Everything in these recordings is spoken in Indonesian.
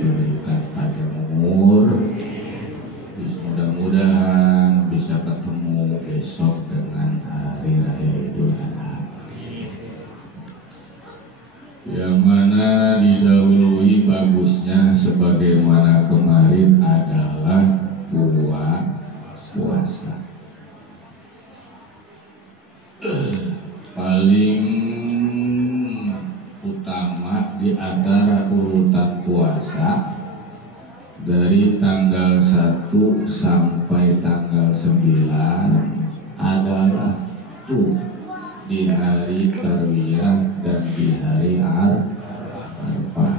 diberikan panjang umur, mudah-mudahan bisa ketemu besok dengan hari raya Idul Adha, yang mana didahului bagusnya sebagaimana kemarin adalah puasa. Paling utama di antara urutan puasa dari tanggal 1 sampai tanggal 9 adalah tuh di hari Tarwiyah dan di hari Arafah.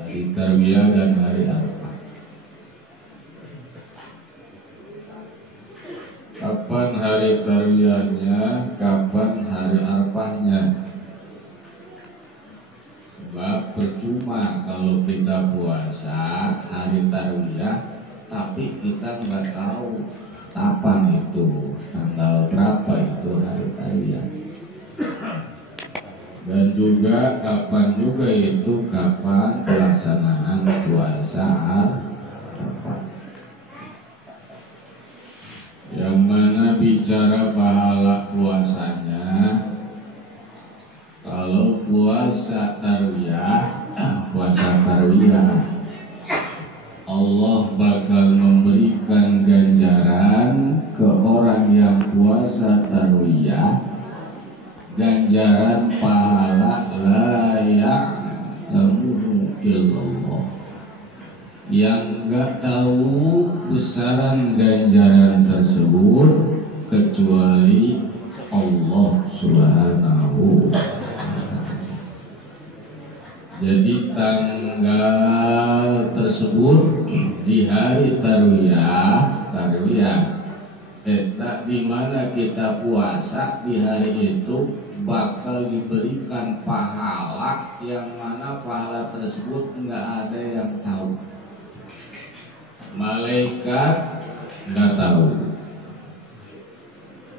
Hari Tarwiyah dan hari Arafah. Kapan hari Tarwiyahnya, kapan hari Arafahnya? Sebab percuma kalau kita puasa hari Tarwiyah tapi kita nggak tahu kapan itu, tanggal berapa itu hari Tarwiyah, dan juga kapan juga itu kapan pelaksanaan puasa Arafah. Yang mana bicara pahala puasanya, kalau puasa Tarwiyah, Allah bakal memberikan ganjaran ke orang yang puasa Tarwiyah, ganjaran pahala la ya'lamuhu illallah, yang gak tahu besaran ganjaran tersebut kecuali Allah Subhanahu. Jadi tanggal tersebut di hari Tarwiyah, di mana kita puasa di hari itu bakal diberikan pahala yang mana pahala tersebut nggak ada yang tahu. Malaikat nggak tahu,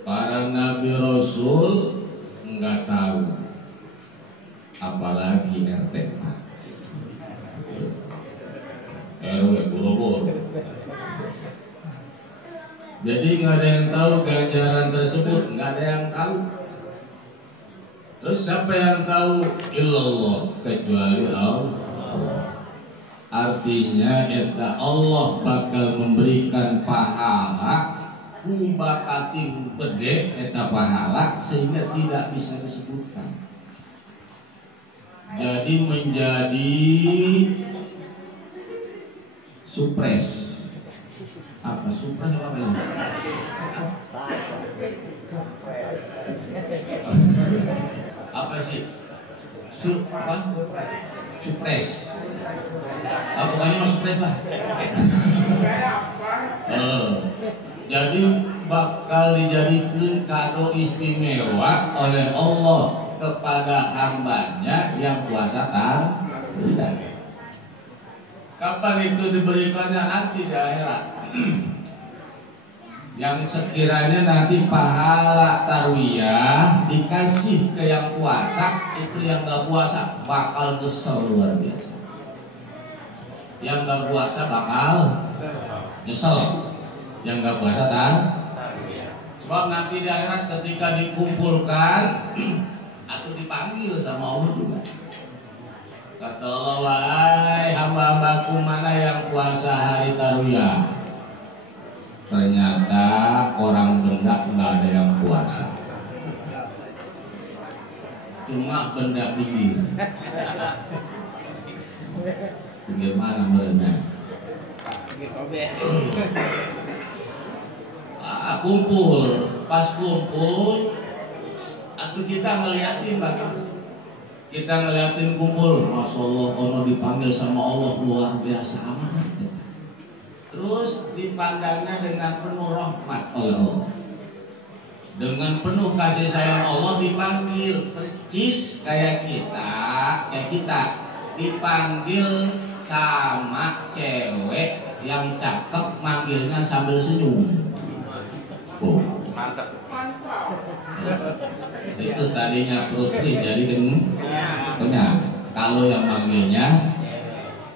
para nabi rasul nggak tahu, apalagi RT RW buru-buru. Jadi nggak ada yang tahu ganjaran tersebut, nggak ada yang tahu. Terus siapa yang tahu? Illallah, kecuali Allah. Artinya eta Allah bakal memberikan pahala kubakatin gede eta pahala sehingga tidak bisa disebutkan. Jadi menjadi supres. Apa supres apa ini? Apa sih? Supres. Apa pokoknya supres lah. Jadi bakal dijadikan kado istimewa oleh Allah kepada hambanya yang puasa Tarwiyah. Kapan itu diberikannya? Nanti di akhirat. Yang sekiranya nanti pahala Tarwiyah dikasih ke yang puasa, itu yang gak puasa bakal kesel luar biasa. Yang gak puasa bakal nyesel. Yang gak puasa Tarwiyah. Sebab nanti di akhirat ketika dikumpulkan atau dipanggil sama Allah juga. Kata Allah, wahai hamba-hambaku mana yang puasa hari Tarwiyah? Ternyata orang benda nggak ada yang puasa, cuma benda pinggir. Bagaimana mereka? Kumpul, pas kumpul, atau kita ngeliatin bahkan. Kita ngeliatin kumpul, Masya Allah, ono dipanggil sama Allah luar biasa amat. Terus dipandangnya dengan penuh rahmat oleh Allah, dengan penuh kasih sayang Allah dipanggil. Percis kayak kita dipanggil sama cewek yang cakep, manggilnya sambil senyum. Oh. Mantap. Itu tadinya putri jadi kenyang. Kalau yang manggilnya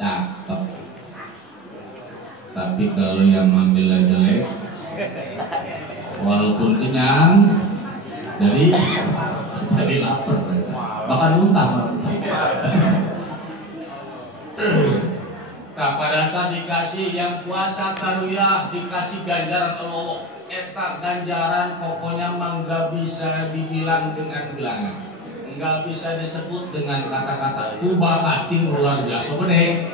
cakep. Tapi kalau yang manggilnya jelek, walaupun kenyang, jadi lapar, bahkan muntah. Nah, pada saat dikasih yang puasa tarwiyah dikasih ganjaran Allah, eta ganjaran pokoknya mah nggak bisa dibilang dengan bilangan, nggak bisa disebut dengan kata-kata. Kubah batin luar biasa bener.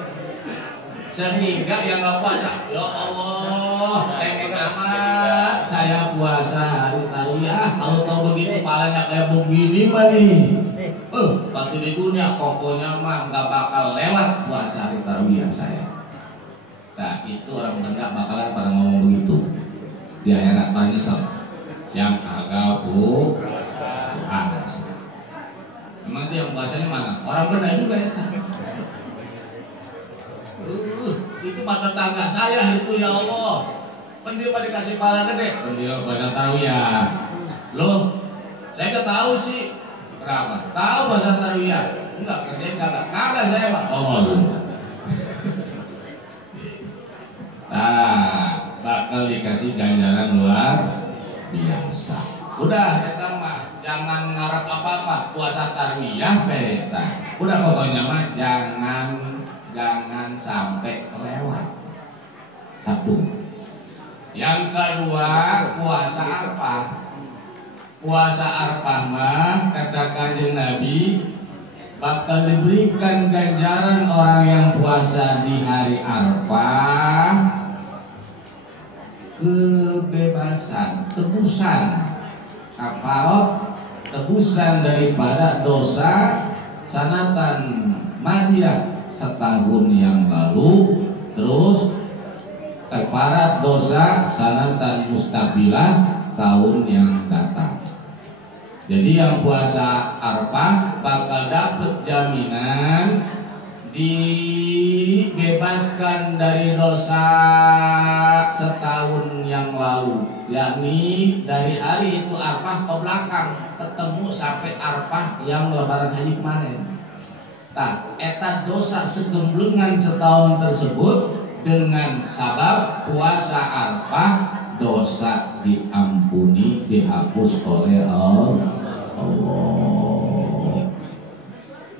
Sehingga yang nggak puasa, ya Allah, pengen amat saya puasa hari tarwiyah. Kalau tahu begitu palanya kayak begini mah nih. Waktu di dunia pokoknya mah nggak bakal lewat puasa hari tarwiyah saya. Nah itu orang benda bakalan pada ngomong begitu. Di akhirat pada nyesel. Yang agak puasa. Emang dia yang puasanya mana? Orang benda juga ya. Itu mata tangga saya itu ya Allah. Pendia mah dikasih pahala gede. Pendia puasa tarwiyah. Loh, saya nggak tahu sih. Kenapa? Tahu bahasa tarwiyah? Enggak, kerjain kagak saya mah. Nah, bakal dikasih ganjaran luar biasa. Udah, kita mah jangan ngarep apa-apa. Puasa tarwiyah beta. Udah pokoknya mah jangan sampai kelewat. Satu. Yang kedua, puasa Arafah. Puasa Arafah mah kata Kanjeng Nabi bakal diberikan ganjaran orang yang puasa di hari Arafah kebebasan, tebusan kafarat, tebusan daripada dosa sanatan madiyah setahun yang lalu, terus kafarat dosa sanatan mustabilah tahun yang datang. Jadi yang puasa Arafah bakal dapat jaminan dibebaskan dari dosa setahun yang lalu, yakni dari hari itu Arafah ke belakang ketemu sampai Arafah yang lebaran haji kemarin. Nah, eta dosa segemblengan setahun tersebut dengan sabab puasa Arafah dosa diampuni, dihapus oleh Allah.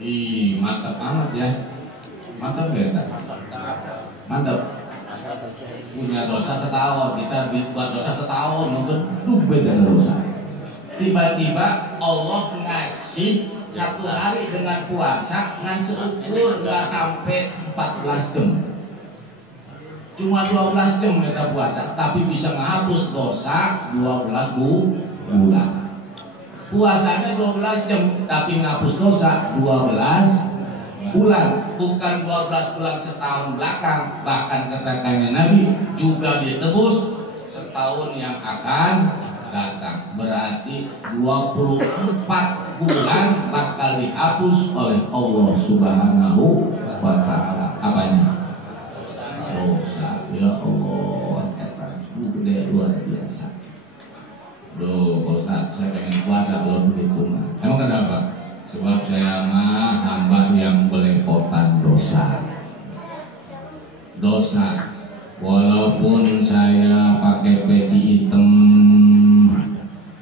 Ih, mantap amat ya. Mantap gak ya? Mantap. Punya dosa setahun, kita buat dosa setahun, mungkin beda dosa. Tiba-tiba Allah ngasih satu hari dengan puasa ngan seukur nggak sampai 14 jam. Cuma 12 jam kita puasa, tapi bisa menghapus dosa 12 bulan. Puasanya 12 jam, tapi menghapus dosa 12 bulan. Bukan 12 bulan setahun belakang. Bahkan katakannya Nabi juga ditebus setahun yang akan datang. Berarti 24 bulan bakal dihapus oleh Allah Subhanahu wa ta'ala. Apanya? Dosa. Ya Allah, gede luar biasa. Duh, Pak Ustaz, saya pengen puasa belum begitu mah. Emang kenapa? Sebab saya mah hamba yang belepotan dosa. Dosa. Walaupun saya pakai peci hitam,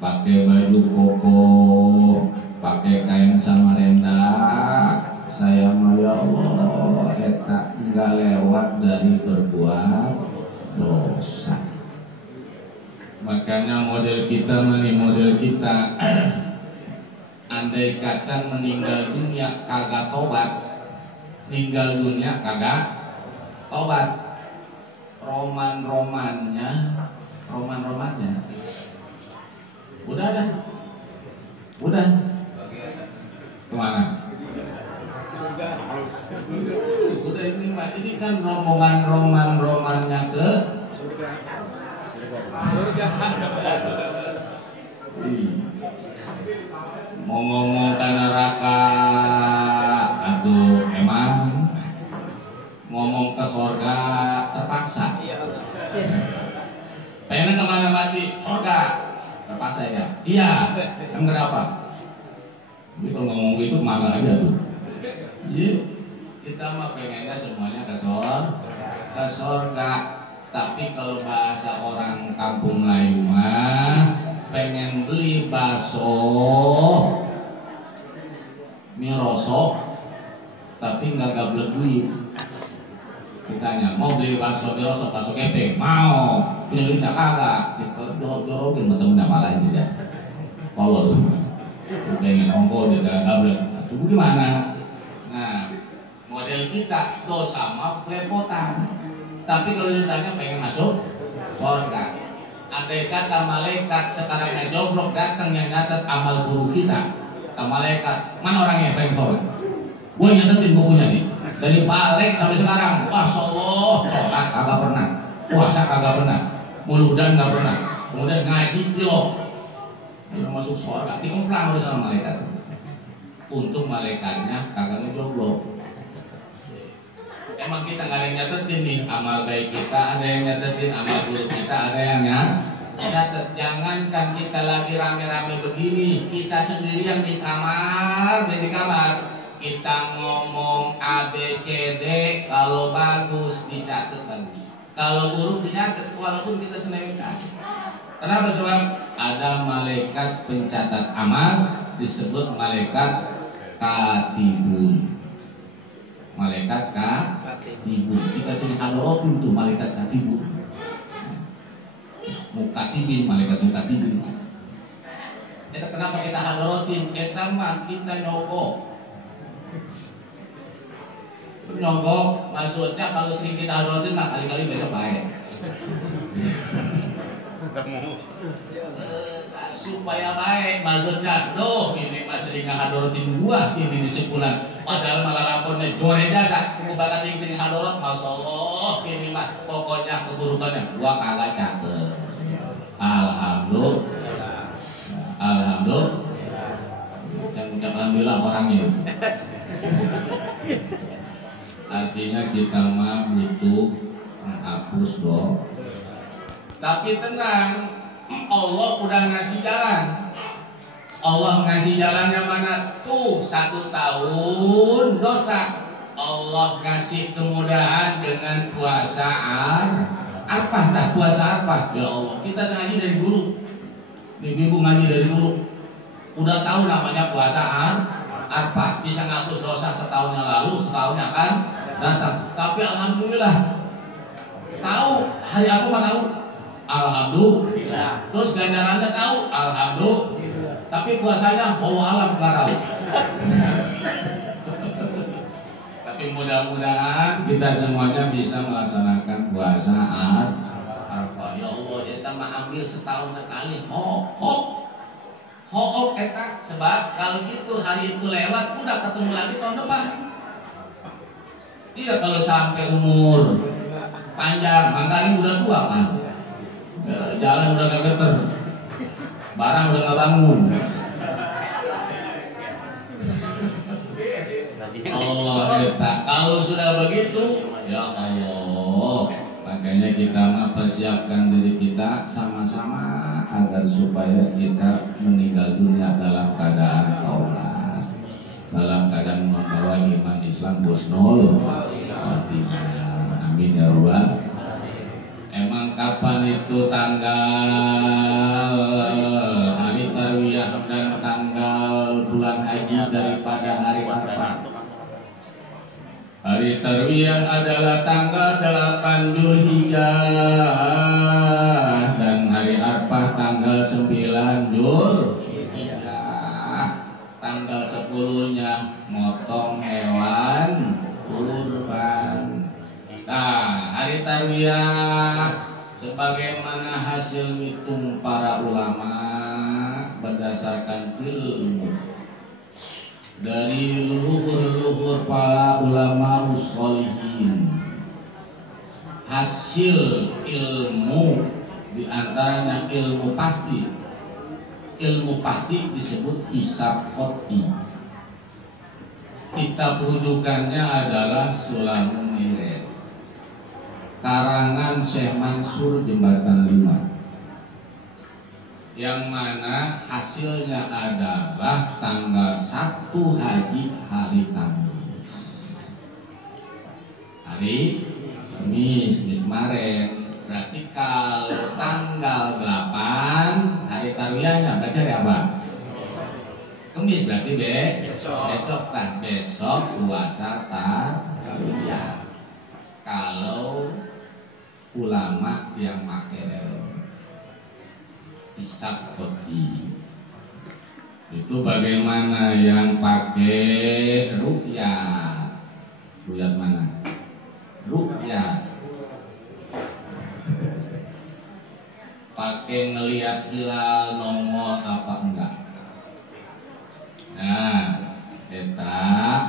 pakai baju koko, pakai kain Samarinda, saya mah ya Allah, eta nggak lewat dari berbuat dosa. Makanya model kita andai kata meninggal dunia kagak tobat, roman-romannya udah kemana? Udah ini kan romannya ke surga. Mau ngomong ke neraka aduh emang ngomong ke surga terpaksa. Pengen kemana mati? Surga. Terpaksa ya. Iya. Emang kenapa? Jadi kalau ngomong gitu kemana aja tuh? Iya. Kita mah pengennya semuanya ke surga. Tapi kalau bahasa orang kampung Melayu mah pengen beli bakso mie rosok tapi nggak gablek duit. Ditanya mau beli bakso mie rosok, bakso kepeng, mau punya duit nggak? Kagak. Dorongin temen apa lain tidak. Kolor pengen ongkol dia gablek. Itu gimana? Nah, model kita dosa mah kelepotan. Tapi kalau ditanya pengen masuk surga, andai kata malaikat sekarang yang jobrok datang yang nyatet amal buruk kita, kata malaikat, mana orangnya yang pengen sholat? Gue nyatetin bukunya nih, dari balik sampai sekarang. Wah, sholat kagak pernah, puasa kagak pernah, muludan nggak pernah, kemudian ngaji kilo, udah masuk surga, dikemplang oleh sama malaikat. Untung malaikatnya kagak ngejobrok. Emang kita nggak ada yang nyatetin nih amal baik kita, ada yang nyatetin amal buruk kita, ada yang nyatet. Jangankan kita lagi rame-rame begini, kita sendirian di kamar, kita ngomong A B C D, kalau bagus dicatat lagi, kalau buruk dicatat, walaupun kita senengkan. Kenapa? Sebab ada malaikat pencatat amal, disebut malaikat katibun. Malaikat katibun, kita sering hadrotin tuh malaikat katibun, mukatibin, malaikat mukatibin. Itu kenapa kita hadrotin? Kita mah kita nyogok, maksudnya kalau sering kita hadrotin mah kali-kali besok baik. Supaya baik, maksudnya doh ini masih ngahadorotin gua ini di sebulan, padahal malah lapornya jore jasa aku bakal sing hadorot, masya Allah ini mah pokoknya keburukannya gua kagak catet. Alhamdulillah, yang ucap alhamdulillah orangnya. Artinya kita mah butuh menghapus dong. Tapi tenang, Allah udah ngasih jalan. Allah ngasih jalannya mana? Tuh 1 tahun dosa. Allah ngasih kemudahan dengan puasa Arfah. Tak puasa Arfah. Ya Allah, kita ngaji dari dulu. Ibu ngaji dari dulu. Udah tahu namanya puasa Arfah. Bisa ngapus dosa setahun yang lalu, setahun yang akan datang. Tapi alhamdulillah, tahu hari apa mah tahu. Alhamdulillah. Terus ganjarannya tahu, alhamdulillah. Tapi puasanya Allah alam nggak tahu. Tapi mudah-mudahan kita semuanya bisa melaksanakan puasa Arfah. Ya Allah, kita mah ambil setahun sekali. Hook eta. Sebab kalau gitu hari itu lewat, udah ketemu lagi tahun depan. Iya, kalau sampai umur panjang, makanya udah tua kan. Jalan udah gak geter, barang udah gak bangun. Allah kita, kalau sudah begitu, ya Allah, makanya kita mempersiapkan diri kita sama-sama agar supaya kita meninggal dunia dalam keadaan taubat, dalam keadaan membawa iman Islam husnul khotimah. Amin ya rabbal. Emang kapan itu tanggal hari tarwiyah dan tanggal bulan haji daripada hari Arfah? Hari tarwiyah adalah tanggal 8 Dzulhijjah dan hari Arfah tanggal 9 Dzulhijjah. Tanggal 10-nya motong hewan kurban. Nah, hari tarwiyah sebagaimana hasil hitung para ulama berdasarkan ilmu dari leluhur para ulama sholihin, hasil ilmu diantaranya ilmu pasti. Ilmu pasti disebut hisab qot'i. Kitab rujukannya adalah Sulamun Mired, karangan Syekh Mansur Jembatan 5. yang mana hasilnya adalah tanggal 1 Haji hari Kamis. Hari Kamis kemarin. Berarti kalau tanggal 8 hari tarwiyahnya berarti hari apa? Kamis berarti besok kan, besok puasa tarwiyah. Kalau ulama yang pakai hisab kodi itu bagaimana yang pakai ruqyah? Ruqyah mana? Ruqyah pakai ngelihat hilal nongol apa enggak? Nah, kita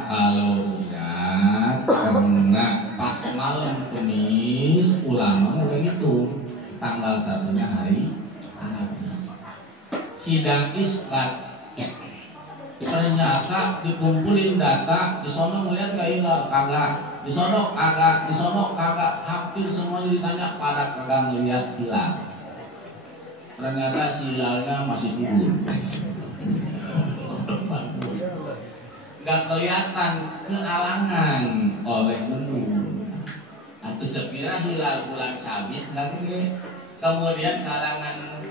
kalau ruqyah karena pas malam Kamis ulama udah gitu tanggal 1-nya hari Kamis. Sidang isbat ternyata dikumpulin data, di sono ngeliat gak hilal, kagak, di sono kagak, di sono kagak, hampir semuanya ditanya pada kagak ngeliat hilal. Ternyata si hilalnya masih tidur, nggak kelihatan, kealangan oleh menu. Atau sekira hilal bulan sabit nggak kemudian kalangan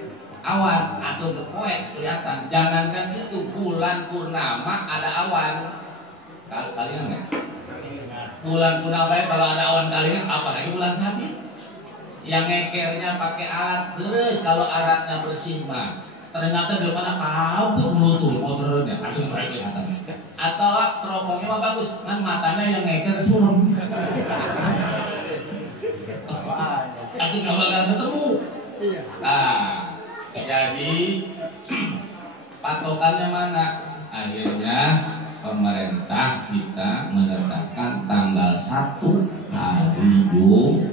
awan atau kepoek kelihatan. Jangankan itu, bulan purnama ada awan. Kalian nggak? Bulan purnama kalau ada awan kalian, apalagi bulan sabit. Yang ngekernya pakai alat terus, kalau alatnya bersih mah ternyata gimana kabur melutur motornya, aduh mereka kelihatan. Atau teropongnya mah bagus, kan matanya yang ngeker suram. Aku nggak bakal ketemu. Nah, jadi patokannya mana? Akhirnya pemerintah kita menetapkan tanggal 1 hari Jumat.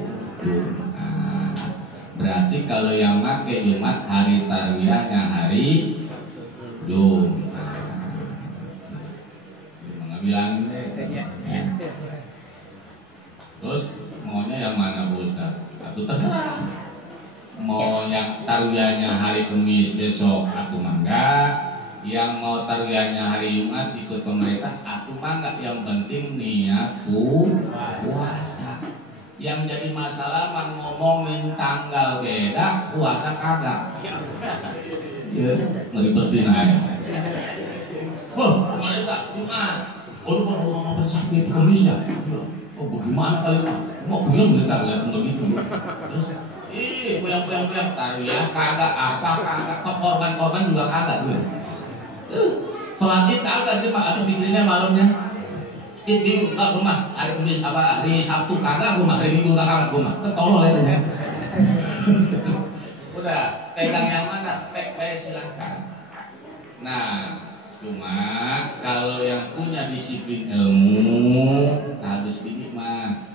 Berarti kalau yang pakai Jumat hari tarwiyahnya hari Jumat. Gimana bilangnya? Terus maunya yang mana Bu Ustaz? Atau terserah. Mau yang tarwiyahnya hari Kamis besok aku mangga, yang mau tarwiyahnya hari Jumat ikut pemerintah aku mangga. Yang penting niat puasa. Yang jadi masalah mah ngomongin tanggal beda, puasa kagak. Ya, ngeribetin aja. Wah, pemerintah Jumat. Oh, kan orang sakit Kamis ya? Oh, bagaimana kali mah? Mau buyang nggak lihat begitu? Terus buyang tarwiyah kagak, apa kagak, korban juga kagak gue. Sholat id kagak dia mah, atau bikinnya malamnya. Id bingung, enggak rumah hari Kamis apa hari Sabtu kagak rumah, hari Minggu kagak rumah. Ketolol ya. Udah, pegang yang mana? Silahkan. Nah, cuma kalau yang punya disiplin ilmu harus ini mah.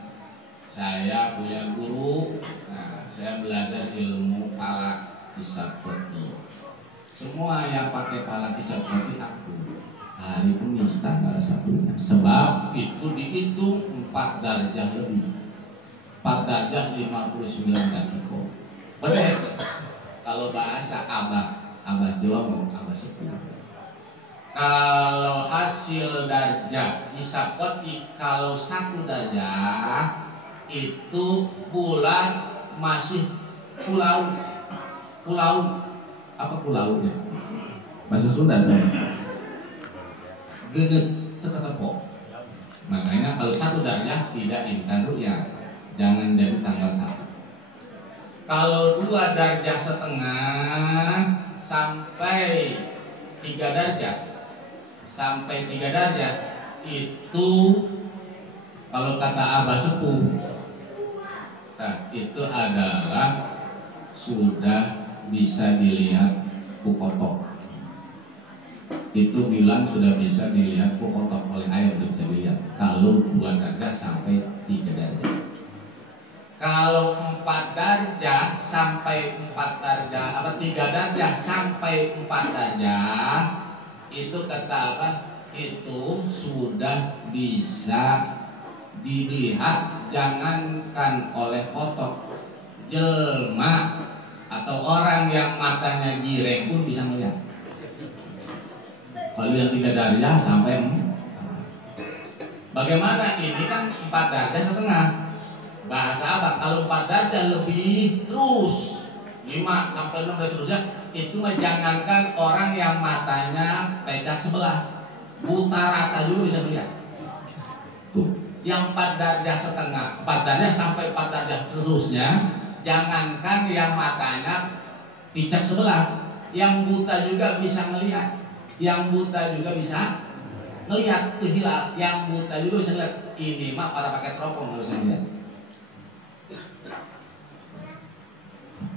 Saya punya guru, nah, saya belajar ilmu falak hisab kodi. Semua yang pakai falak hisab kodi aku hari Kamis tanggal 1-nya. Sebab itu dihitung 4 darajah lebih. 4 darajah 59 detik. Benar. Kalau bahasa abah Jawa mau abah sepuh. Kalau hasil darjah hisab kodi kalau 1 darjah itu bulan masih pulau apa pulau ya? Bahasa Sunda kan? Geget tetap. Makanya kalau 1 darjah tidak dihitung ruqyah, jangan jadi tanggal 1. Kalau 2 darjah setengah sampai 3 darjah itu kalau kata abah sepuh, nah, itu adalah sudah bisa dilihat pukotok. Itu bilang sudah bisa dilihat pukotok oleh air, sudah bisa dilihat. Kalau 2 darjah sampai 3 darjah. Kalau 4 darjah sampai 4 darjah, apa 3 darjah sampai 4 darjah, itu kata apa? Itu sudah bisa dilihat, jangankan oleh foto, jelma atau atau orang yang matanya gireng pun bisa melihat. Kalau yang 3 darjah sampai 4. Bagaimana ini kan 4 darjah setengah. Bahasa apa? Kalau 4 darjah lebih terus 5 sampai 6 dan seterusnya, itu mah jangankan orang yang matanya pecah sebelah, buta rata juga bisa melihat. Tuh, yang 4 darjah setengah, 4 darjah sampai 4 darjah seterusnya, jangankan yang matanya picak sebelah, yang buta juga bisa melihat. Yang buta juga bisa melihat tuh hilal, yang buta juga bisa melihat. Ini mah para pakai teropong nggak bisa melihat.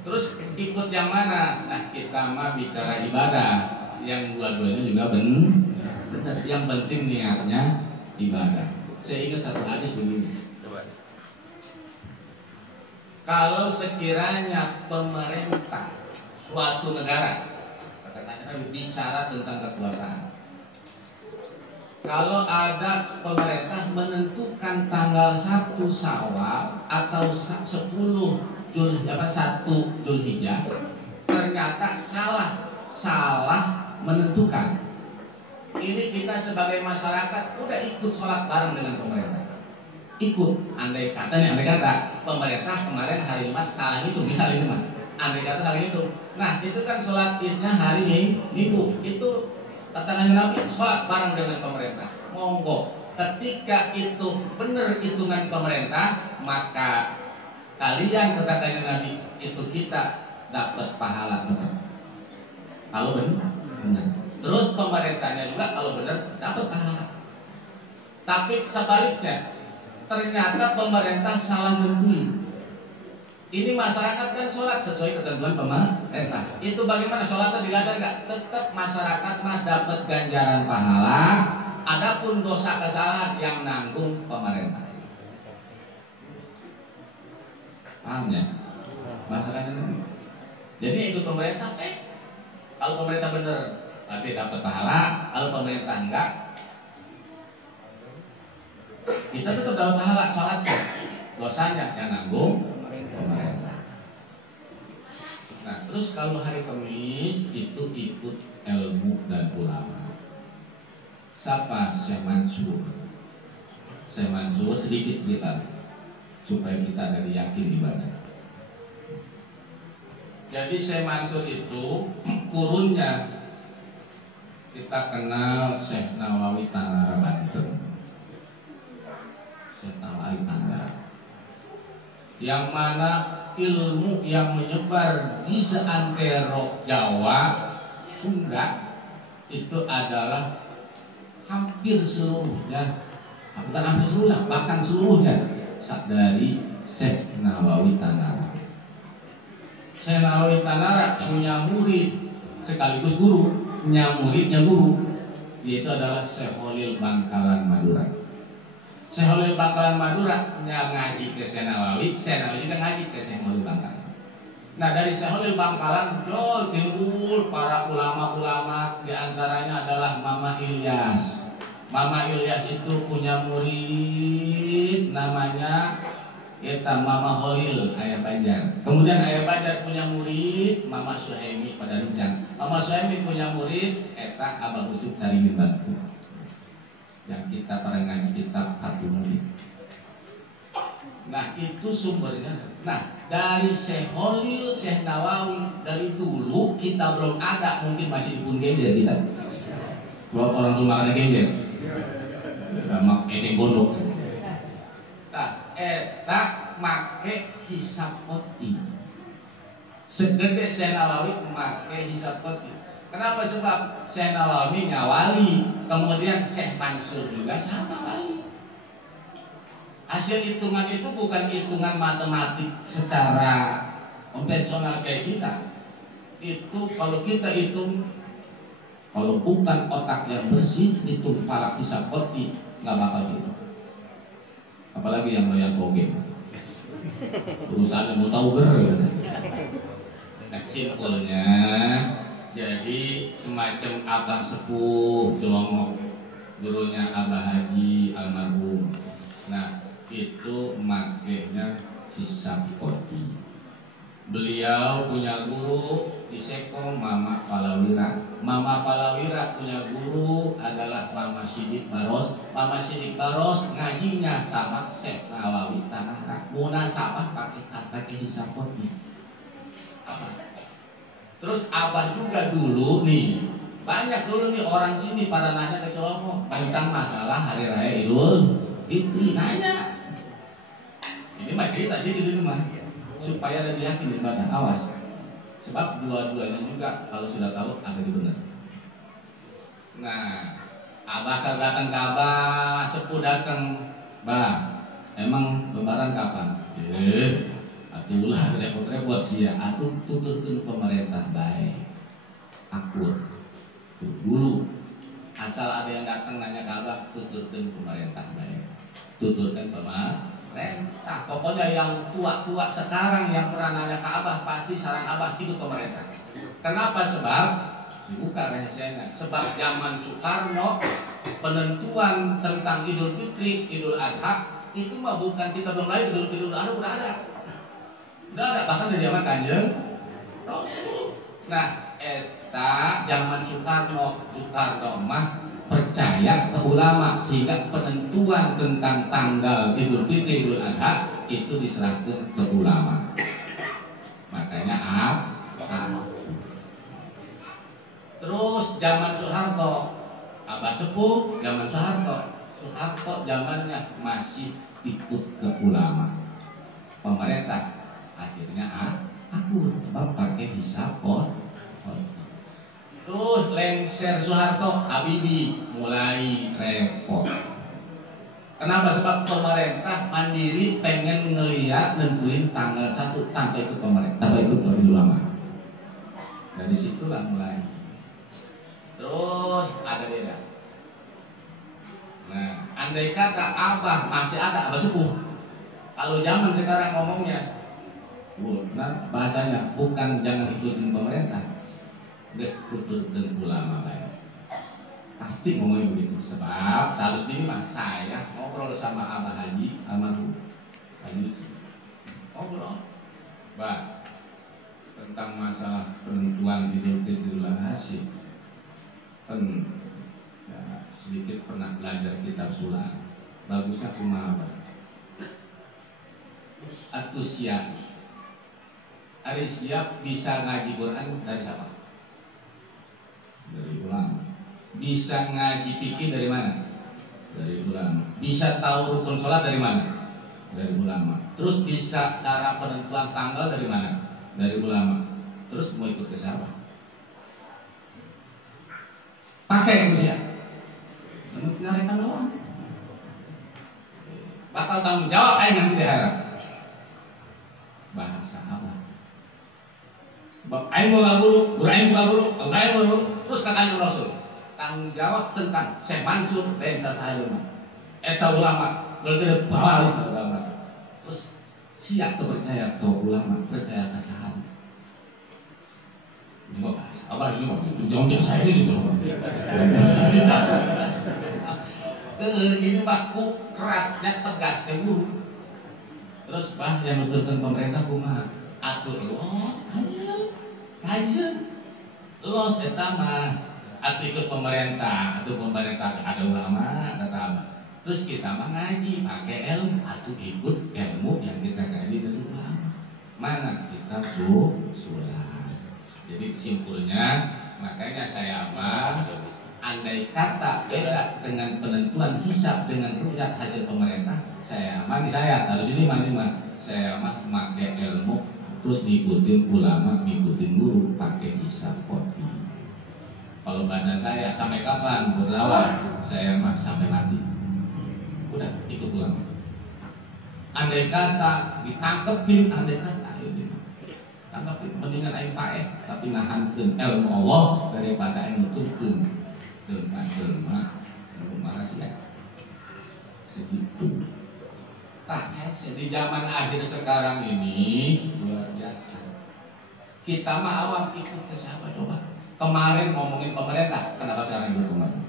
Terus ikut yang mana? Nah, kita mah bicara ibadah, yang dua-duanya juga benar. Yang penting niatnya ibadah. Saya ingat satu hadis begini. Kalau sekiranya pemerintah suatu negara, katakanlah bicara tentang kekuasaan, kalau ada pemerintah menentukan tanggal 1 Syawal atau 1 Dzulhijjah, ternyata salah menentukan. Ini kita sebagai masyarakat udah ikut sholat bareng dengan pemerintah. Ikut, andai kata pemerintah kemarin hari Jumat salah itu, misalnya itu mah. Andai kata salah itu. Nah, itu kan sholat idnya hari Minggu. Itu katakan Nabi, sholat bareng dengan pemerintah. Monggo. Ketika itu benar hitungan pemerintah, maka kalian katakan Nabi, itu kita dapat pahala tetap. Kalau benar. Terus pemerintahnya juga kalau benar dapat pahala. Tapi sebaliknya, ternyata pemerintah salah nentuin. Ini masyarakat kan sholat sesuai ketentuan pemerintah. Itu bagaimana sholatnya digadar nggak? Tetap masyarakat mah dapat ganjaran pahala. Adapun dosa kesalahan yang nanggung pemerintah. Paham ya? Masyarakatnya. Jadi ikut pemerintah, kalau pemerintah benar berarti dapat pahala. Kalau pemerintah enggak, kita tetap dapat pahala sholatnya. Dosanya yang nanggung pemerintah. Nah, terus kalau hari Kamis itu ikut ilmu dan ulama. Siapa? Syekh Mansur. Syekh Mansur sedikit cerita supaya kita dari yakin ibadah. Jadi Syekh Mansur itu kurunnya kita kenal Syekh Nawawi Tanara Banten. Syekh Nawawi Tanara, yang mana ilmu yang menyebar di seantero Jawa, Sunda itu adalah hampir seluruhnya, bukan hampir seluruhnya, bahkan seluruhnya dari Syekh Nawawi Tanara. Syekh Nawawi Tanara punya murid sekaligus guru, muridnya guru, yaitu adalah Syekh Holil Bangkalan Madura. Syekh Holil Bangkalan Madura ngaji ke Syekh Nawawi juga ngaji ke Syekh Holil Bangkalan. Nah, dari Syekh Holil Bangkalan timbul para ulama-ulama, diantaranya adalah Mama Ilyas. Mama Ilyas itu punya murid namanya Mama Holil Ayah Banjar. Kemudian Ayah Banjar punya murid Mama Suhaimi pada Rencang. Mama Suhaimi punya murid Abah Ucup Carimin Batu, yang kita pada ngaji kitab Fathul Murid. Nah, itu sumbernya. Nah, dari Syekh Holil, Syekh Nawawi, dari dulu kita belum ada, mungkin masih dipun genjer kita. Buat orang tua makan genjer, mak edeng gondok. Tak make hisab poti. Segede Syekh Nawawi make hisab poti. Kenapa? Sebab Syekh Nawawi nyawali, kemudian Syekh Mansur juga sama wali. Hasil hitungan itu bukan hitungan matematik secara konvensional kayak kita. Itu kalau kita hitung, kalau bukan otak yang bersih, hitung falak hisab poti nggak bakal gitu. Apalagi yang doyan toge, urusan mau tahu ber. Nah, simpulnya jadi semacam abah sepuh Jelongok, gurunya Abah Haji almarhum. Nah, itu makanya hisab poti. Beliau punya guru di Sekom, Mama Palawira. Mama Palawira punya guru adalah Mama Sidik Baros. Mama Sidik Baros ngajinya sama Syekh Nawawi Tanah munasabah pakai kata hisapot nih. Apa? Terus Abah juga dulu nih, banyak dulu nih orang sini pada nanya ke Colombo tentang masalah hari raya Idul Fitri, nanya. Ini mah cerita dia di rumah supaya lebih yakin ibadah. Awas, sebab dua-duanya juga kalau sudah tahu ada di benar. Nah, Abah saya datang ke Abah, sepuh datang, Bah, emang lebaran kapan? Atulah repot-repot sih ya, atuh tuturkan pemerintah baik, akur. Dulu asal ada yang datang nanya ke Abah, tuturkan pemerintah baik, tuturkan pemerintah. Pokoknya yang tua-tua sekarang yang pernah nanya ke Abah pasti saran Abah ikut pemerintah. Kenapa? Sebab dibuka rahasianya. Sebab zaman Soekarno penentuan tentang Idul Fitri, Idul Adha itu mah bukan kita belum lahir, Idul Adha udah ada, bahkan dari zaman Kanjeng Rasul. Nah, eta zaman Soekarno mah percaya ke ulama sehingga penentuan tentang tanggal Idul Fitri Idul Adha itu diserahkan ke ulama. Makanya terus zaman Soeharto, Abah sepuh zaman Soeharto zamannya masih ikut ke ulama. Pemerintah akhirnya akur sebab pakai hisab pot. Terus lengser Soeharto, Habibie mulai repot. Kenapa? Sebab pemerintah mandiri pengen ngeliat nentuin tanggal 1 tanpa ikut pemerintah, tanpa ikut ulama. Dari situlah mulai. Terus ada beda. Nah, andai kata Abah masih ada, Abah sepuh. Kalau zaman sekarang ngomongnya, benar bahasanya bukan jangan ikutin pemerintah. Ges tuturkan ulama baik. Pasti ngomongnya begitu. Sebab harus ini mah saya ngobrol sama Abah Haji almarhum Haji ngobrol bah tentang masalah penentuan Idul Fitri hasil kan ya, sedikit pernah belajar kitab sulam. Bagusnya kumaha Abah atuh siap hari siap bisa ngaji Quran dari siapa? Dari ulama. Bisa ngaji fikih dari mana? Dari ulama. Bisa tahu rukun sholat dari mana? Dari ulama. Terus bisa cara penentuan tanggal dari mana? Dari ulama. Terus mau ikut ke siapa? Pakai manusia. Mengalihkan doang. Bakal tanggung jawab nanti diharap. Bahasa apa? Sebab aing mau guru, aing guru, terus katanya Rasul tanggung jawab tentang Syekh Mansur dan saya rumah. Eta ulama, kalau tidak bawa ulama. Terus siap tuh percaya ke ulama, percaya ke sahabat. Ini mah bahasa, apa ini mah jangan saya ini juga. Ini baku kerasnya tegasnya guru. Terus bah yang menentukan pemerintah kumaha atur los aja los eta mah atuh ikut pemerintah ada ulama kata Abah. Terus kita mah ngaji pakai ilmu atuh ikut ilmu yang kita kaji dari ulama. Mana kita sulam. Jadi simpulnya makanya saya Abah andai kata beda dengan penentuan hisab dengan rukyat hasil pemerintah saya harus ini mah saya mah pakai ilmu terus ngikutin ulama, ngikutin guru pakai hisab kopi. Kalau bahasa saya sampai kapan berlawan saya mah sampai mati. Udah ikut ulama. Andai kata ditangkepin, andai kata ini tangkepin mendingan aing paeh tapi nahankeun ilmu Allah daripada aing nuturkeun jelema rahasia. Segitu. Di zaman akhir sekarang ini luar biasa. Kita mah awam ikut ke siapa coba? Kemarin ngomongin pemerintah, kenapa sekarang ikut kemarin?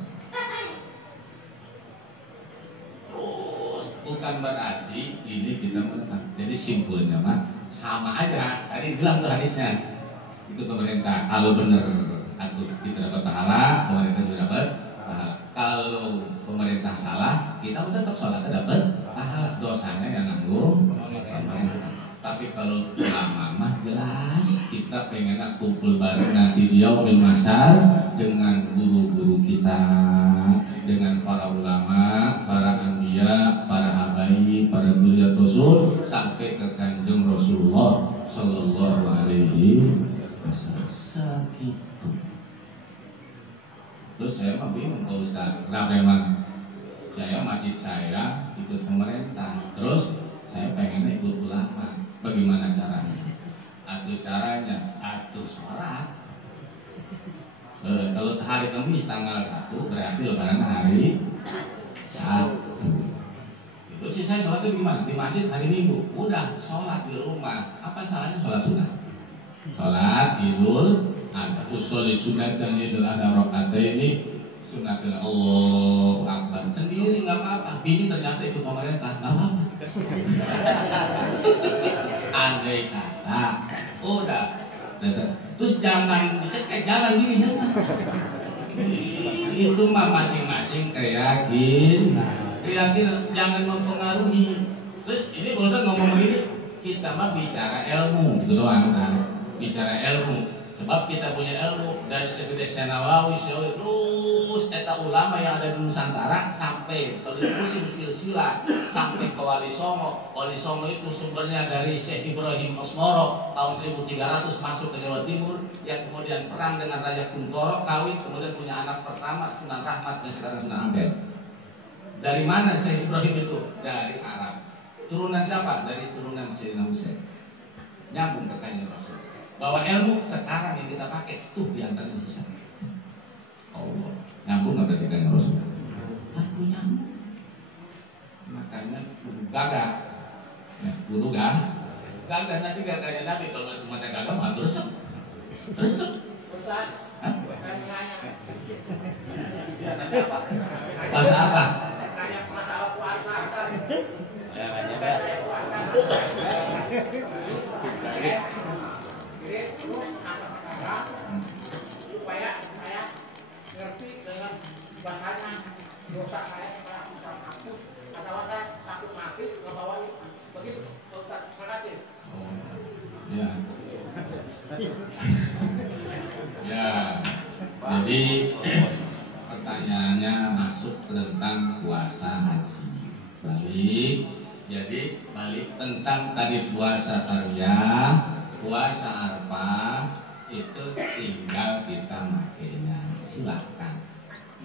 Terus bukan bukan berarti ini kita menentang. Jadi simpulnya mah sama aja. Tadi bilang tuh hadisnya itu pemerintah kalau benar atau kita dapat pahala, pemerintah juga dapat pahala. Kalau pemerintah salah, kita tetap sholat dapat pahala. Dosanya yang nanggung pemerintah. Tapi kalau ulama mah jelas kita pengen kumpul bareng nanti di yaumil masal dengan guru-guru kita, dengan para ulama, para anbiya, para habaib, para dzurriyyat Rasul sampai ke Kanjeng Rasulullah sallallahu alaihi wasallam. Segitu. Terus saya mah bingung Pak Ustaz, kenapa emang saya masjid saya ikut pemerintah, terus saya pengen ikut ulama. Bagaimana caranya? Caranya sholat. Kalau hari Kamis tanggal 1 berarti lebaran hari Sabtu. Itu sih saya sholatnya gimana? Di masjid hari Minggu. Udah sholat di rumah. Apa salahnya sholat sunat? Sholat idul adha. Usolli sunat dan idul adha rakaataini sunat Allahu Akbar. Sendiri nggak apa-apa. Ini ternyata itu pemerintah nggak apa-apa. Andai kata udah terus jangan dicekek, jangan gini, jangan itu mah masing-masing keyakinan, jangan mempengaruhi. Terus ini Bosan ngomong begini, kita mah bicara ilmu gitu doang kan, bicara ilmu. Sebab kita punya ilmu dari segede Nawawi, terus eta ulama yang ada di Nusantara sampai terusin silsilah sampai ke Wali Songo. Wali Songo itu sumbernya dari Syekh Ibrahim Osmoro tahun 1300 masuk ke Jawa Timur, yang kemudian perang dengan Raja Kuntoro, kawin, kemudian punya anak pertama Sunan Rahmat dan sekarang Sunan Ampel. Dari mana Syekh Ibrahim itu? Dari Arab. Turunan siapa? Dari turunan Sayyidina Husain. Nyambung ke Kanjeng Rasul. Bahwa ilmu sekarang yang kita pakai tuh diantaranya di sana. Allah, nyambung nggak berarti Kanjeng Rasul? Aku nyambung. Makanya kudu gagah. Kudu gagah nanti gagahnya Nabi. Kalau cuma gagah mah terus. Nanti apa? Bahasa apa? Masalah puasa. Supaya saya ngerti dengan bahasanya dosa saya kurang takut atau saya takut mati ngebawa begitu. Ustaz, terima kasih. Ya. Ya. Jadi pertanyaannya masuk tentang puasa haji. Balik tentang tadi puasa Tarwiyah, puasa Arafah itu tinggal kita makainya, silahkan,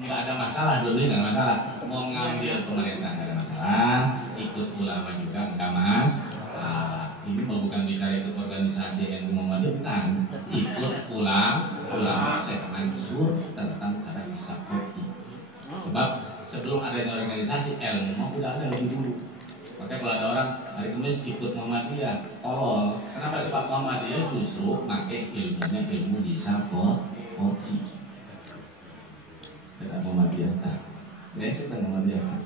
nggak ada masalah dulu, nggak ada masalah. Mau ngambil pemerintah nggak ada masalah, ikut ulama juga nggak masalah. Ini mau bukan bicara ikut organisasi yang Muhammadiyah, bukan, ikut ulama Syekh Mansur tentang cara hisab fikih. Sebab sebelum adanya organisasi ilmu mah udah ada lebih dulu. Makanya kalau ada orang hari Kamis ikut Muhammadiyah, tolol. Kenapa sebab Muhammadiyah justru pakai ilmunya ilmu hisab fikih. Tidak Muhammadiyah tak. Dia sedang Muhammadiyah.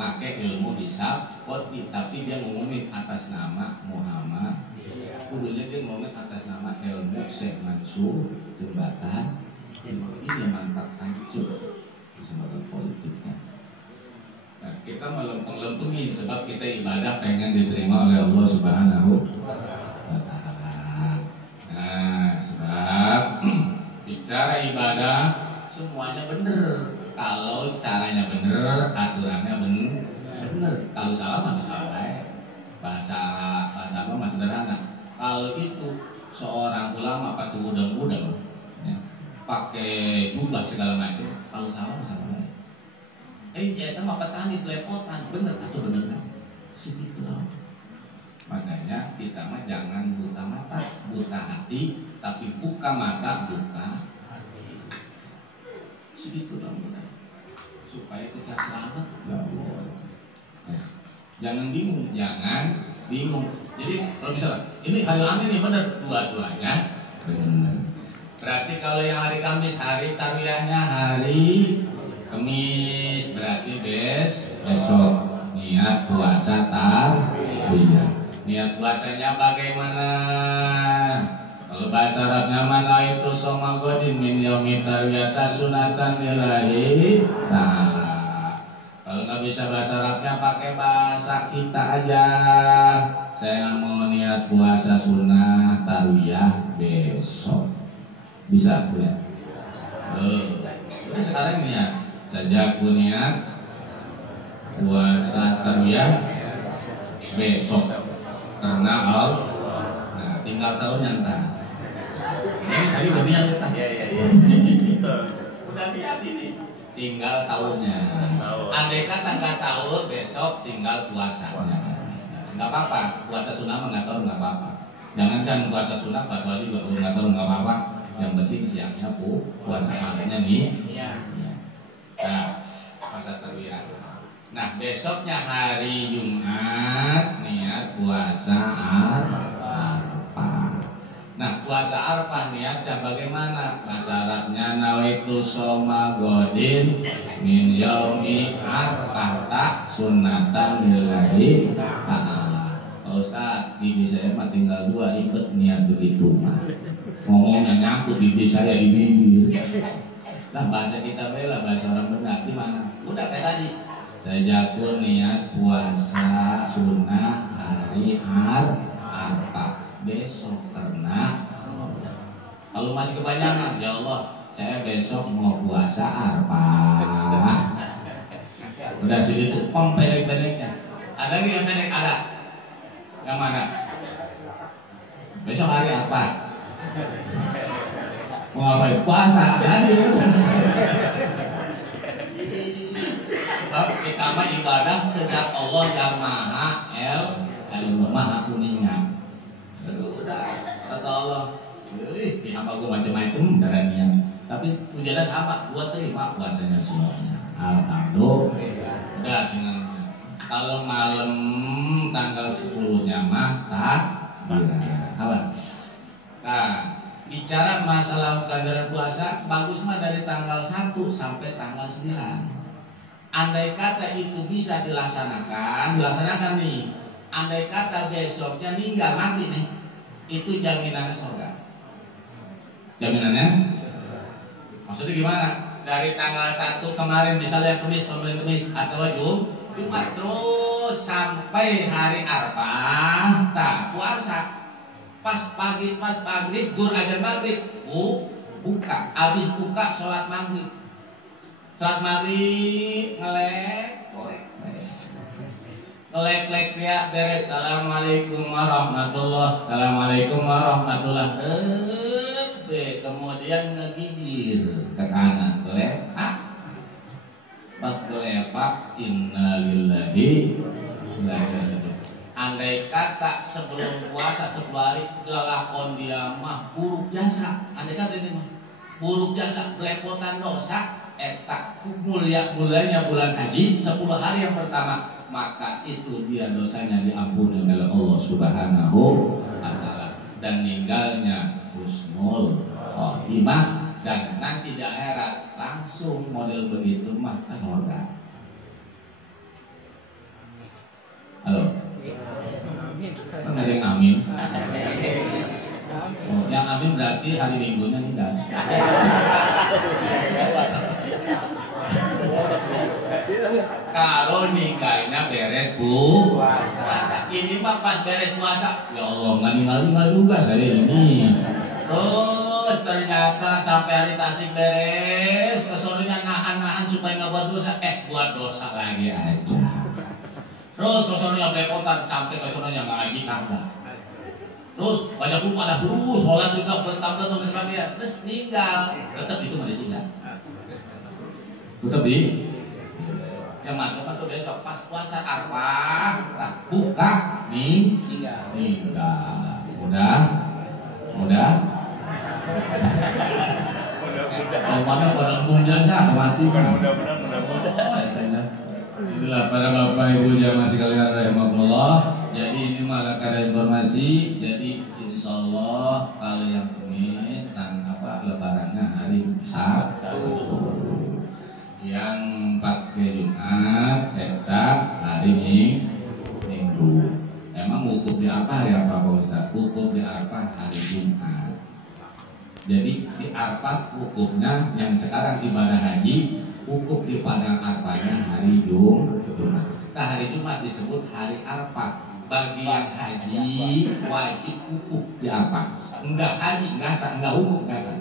Pakai ilmu hisab fikih, tapi dia ngomongin atas nama Muhammad. Kudunya dia ngomongin atas nama ilmu Syekh Mansur jembatan. Ini yang mantap hancur kesempatan politiknya. Nah, kita melempeng-lempengin sebab kita ibadah pengen diterima oleh Allah Subhanahu wa Ta'ala. Nah, sebab bicara ibadah semuanya benar. Kalau caranya benar, aturannya benar. Kalau salah mah salah. Bahasa apa mas sederhana. Kalau itu seorang ulama pakai udang-udang, ya, pakai jubah segala macam, kalau salah masalah. Kita mah petani lepotan, bener atau bener kan? Segitu lah. Makanya kita mah jangan buta mata, buta hati, tapi buka mata, buka hati. Segitu dong, supaya kita selamat. Ya Allah. Ya. Jangan bingung. Jadi kalau misalnya ini hari Amin nih bener, dua-duanya bener. Berarti kalau yang hari Kamis hari Tarwiyahnya hari Kamis, berarti besok. niat puasa tarwiyah. Niat puasanya bagaimana? Kalau bahasa Arabnya mana itu soma godin min yaumi tarwiyata sunatan lillahi ta'ala. Kalau nggak bisa bahasa Arabnya pakai bahasa kita aja. Saya mau niat puasa sunnah tarwiyah besok. Bisa ya? Sekarang niat saja aku niat puasa tarwiyah besok karena nah, tinggal sahurnya entar. Ini tadi udah niat kita. Iya. Udah niat ini. Tinggal sahurnya. Andai kata nggak sahur besok tinggal puasanya. Nggak apa-apa. Puasa sunnah nggak sahur nggak apa-apa. Jangankan puasa sunnah, puasa wajib juga nggak sahur nggak apa-apa. Yang penting siangnya puasa malamnya nih. Nah, puasa tarwiyah. Nah, besoknya hari Jumat niat puasa Arafah. Nah, puasa Arafah niatnya bagaimana? Bahasa Arabnya nawaitu shoma godin min yaumi arafah sunnatan lillahi ta'ala. Pak Ustaz, gigi saya mah tinggal 2 ribet niat begitu mah. Ngomongnya nyangkut gigi saya di bibir. Nah, bahasa kita bela bahasa orang benar gimana? Udah kayak tadi. Saya jago niat puasa sunnah hari Arafah besok karena kalau masih kepanjangan, ya Allah, saya besok mau puasa Arafah. Udah segitu, pendek-pendeknya. Ada lagi yang pendek? Ada. Yang mana? Besok hari Arafah. Mau ngapain? Puasa. Hadir. Kita mah ibadah kepada Allah yang Maha Maha Kuningan. Udah kata Allah, hamba gue macam-macam darahnya. Tapi tujuannya sama, gua terima puasanya semuanya. Alhamdulillah. Udah dengan kalau malam tanggal 10-nya mah apa? Nah, bicara masalah ganjaran puasa, bagus mah dari tanggal 1 sampai tanggal 9. Andai kata itu bisa dilaksanakan nih. Andai kata besoknya meninggal mati nih, itu jaminannya surga. Jaminannya? Maksudnya gimana? Dari tanggal 1 kemarin misalnya Kamis atau Jumat terus sampai hari Arafah, tak puasa. Pas pagi, pas maghrib, dur ajar maghrib, buka. Habis buka sholat maghrib. Sholat maghrib ngelek ya beres. Assalamualaikum warahmatullah. Kemudian ngegigir ke kanan, pas gelepak innalillahi. Andai kata sebelum puasa sebalik lalakon dia mah buruk jasa. Andai kata ini mah buruk jasa, belepotan dosa. Etak mulianya bulan haji 10 hari yang pertama, maka itu dia dosanya diampuni oleh Allah Subhanahu wa ta'ala dan meninggalnya husnul khotimah dan nanti di akhirat langsung model begitu mah ke surga. Halo. Kan ada yang amin. Oh, yang amin berarti hari Minggunya meninggal. Kalau nikahnya beres puasa, ini mah pas beres puasa, ya Allah nggak ninggal juga saya ini. Terus ternyata sampai hari tasik beres, kesononya nahan supaya nggak buat dosa, buat dosa lagi aja. Terus kesononya belepotan sampai kesononya ngaji kagak. Terus banyak lupa terus sholat juga bertambah dan sebagainya. Terus tinggal, tetap itu masih singkat. Tetap di yang mantap tuh besok pas puasa Arafah buka nih tinggal. Mudah. Mana pada munjanya mati. Mudah-mudahan. Inilah para bapak ibu jamaah sekalian rahimahullah. Jadi ini malah ada informasi. Jadi insya Allah kalau yang Kamis lebarannya hari Sabtu, yang pakai Jumat eta hari Minggu. Emang wukuf di Arafah hari apa Pak Ustaz? Wukuf di Arafah hari Jumat. Jadi di Arafah wukufnya yang sekarang ibadah haji, wukuf di padang Arafahnya hari Jumat. Nah, hari Jumat disebut hari Arafah. Bagi yang haji wajib wukuf di Arafah. Enggak haji, enggak sah, enggak wukuf, enggak sah.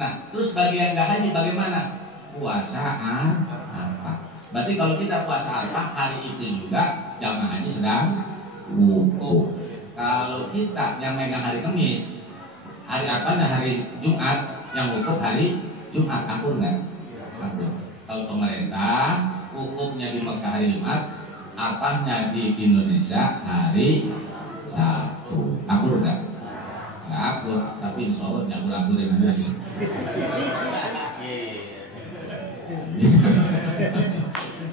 Nah, terus bagi yang enggak haji bagaimana? Puasa Arafah. Berarti kalau kita puasa Arafah hari itu juga jamaah haji sedang wukuf. Kalau kita yang megang hari Kamis, hari Arafahnya hari Jumat, yang wukuf hari Jumat, akur nggak? Akur. Kalau pemerintah wukufnya di Mekah hari Jumat, Arafahnya di Indonesia hari Sabtu, akur nggak? Nggak akur, tapi insya Allah akur dengan biasa.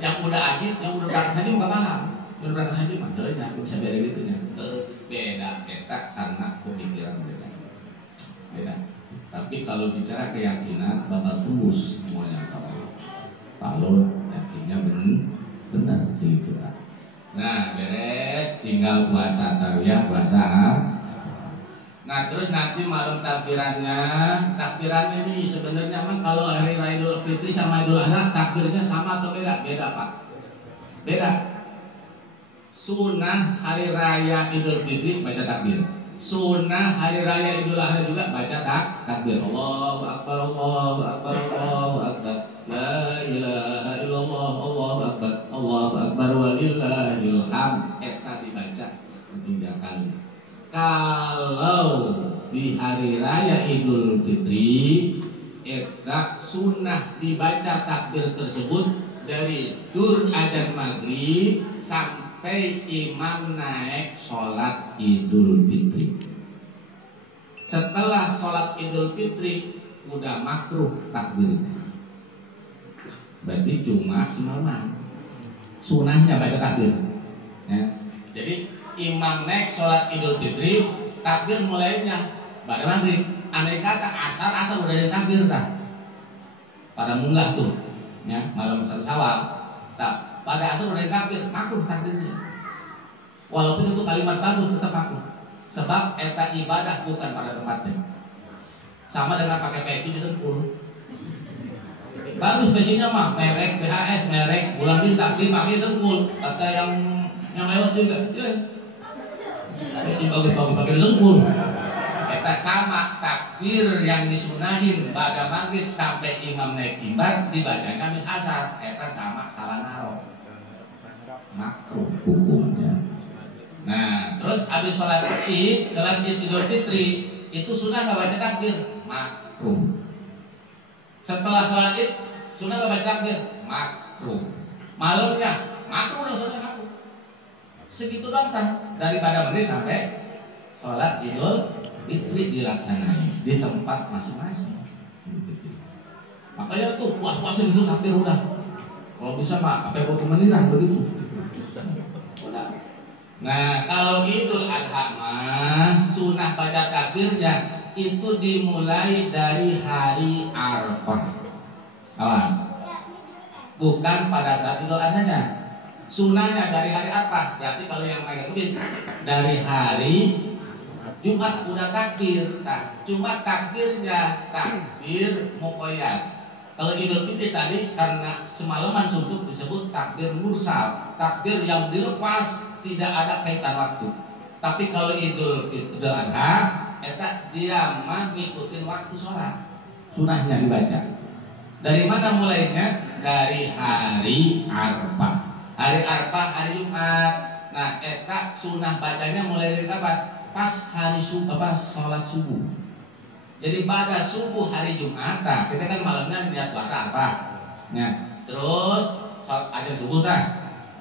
Yang udah haji, yang udah berangkat haji nggak paham. Udah berangkat haji mah jelasnya bisa beda gitu ya. Beda kita karena pemikiran mereka. Beda. Tapi kalau bicara keyakinan bakal tembus semuanya kalau yakinnya benar gitu. Nah beres, tinggal puasa tarawih, puasa. Nah terus nanti malam takbirannya ini sebenarnya mah kalau hari Raya Idul Fitri sama Idul Adha takbirnya sama atau beda? Beda Pak. Beda. Sunnah hari Raya Idul Fitri baca takbir. Sunnah hari Raya Idul Adha juga baca takbir. Allahu Akbar, Allahu Akbar, Allahu Akbar. La ilaha illallah, Allahu Akbar, Allahu Akbar walillahil hamd. Eta dibaca 3 kali. Kalau di hari Raya Idul Fitri, eta sunnah dibaca takbir tersebut dari dur adzan maghrib sampai imam naik sholat Idul Fitri. Setelah sholat Idul Fitri udah makruh takbir. Berarti cuma semalaman. Sunnahnya baca takbir. Ya. Jadi imam naik sholat Idul Fitri, takbir mulainya pada maghrib. Andai kata asar udah ada takbir dah. Pada munggah tuh, ya malam Syawal. Nah, pada asar udah ada takbir, makruh takbirnya. Walaupun itu kalimat bagus tetap makruh. Sebab eta ibadah bukan pada tempatnya. Sama dengan pakai peci di dengkul. Bagus pecinya mah merek BHS, merek bulan bintang, pakai dengkul. Kata yang lewat juga, ya. Peci bagus-bagus pakai dengkul. Kita sama takbir yang disunahin pada maghrib sampai imam naik mimbar dibacanya habis asar. Kita sama salah naruh. Makruh hukumnya. Nah, terus habis sholat Id Idul Fitri itu sunnah nggak baca takbir, makruh. Setelah sholat Id sunnah nggak baca takbir, makruh. Malamnya makruh udah sunnah makruh. Segitu doang daripada maghrib sampai sholat Idul Fitri dilaksanakan di tempat masing-masing. Makanya tuh puas-puasin itu takbir udah. Kalau bisa mah apa yang meniran begitu. Udah. Nah kalau Idul Adha mah sunnah baca takbirnya itu dimulai dari hari Arafah. Awas. Bukan pada saat Idul Adha-nya. Sunnahnya dari hari Arafah. Berarti kalau yang pakai kubis dari hari Jumat udah takbir. Nah, cuma takbirnya takbir muqayyad. Kalau Idul Fitri tadi karena semalaman suntuk disebut takbir mursal, takbir yang dilepas tidak ada kaitan waktu. Tapi kalau Idul Adha, eta dia mah ngikutin waktu sholat. Sunnahnya dibaca. Dari mana mulainya? Dari hari Arafah. Hari Arafah hari Jumat. Nah, eta sunnah bacanya mulai dari kapan? Pas hari sholat subuh. Jadi pada subuh hari Jumat, nah, kita kan malamnya niat puasa apa? Nah, terus sholat adzan subuh kan?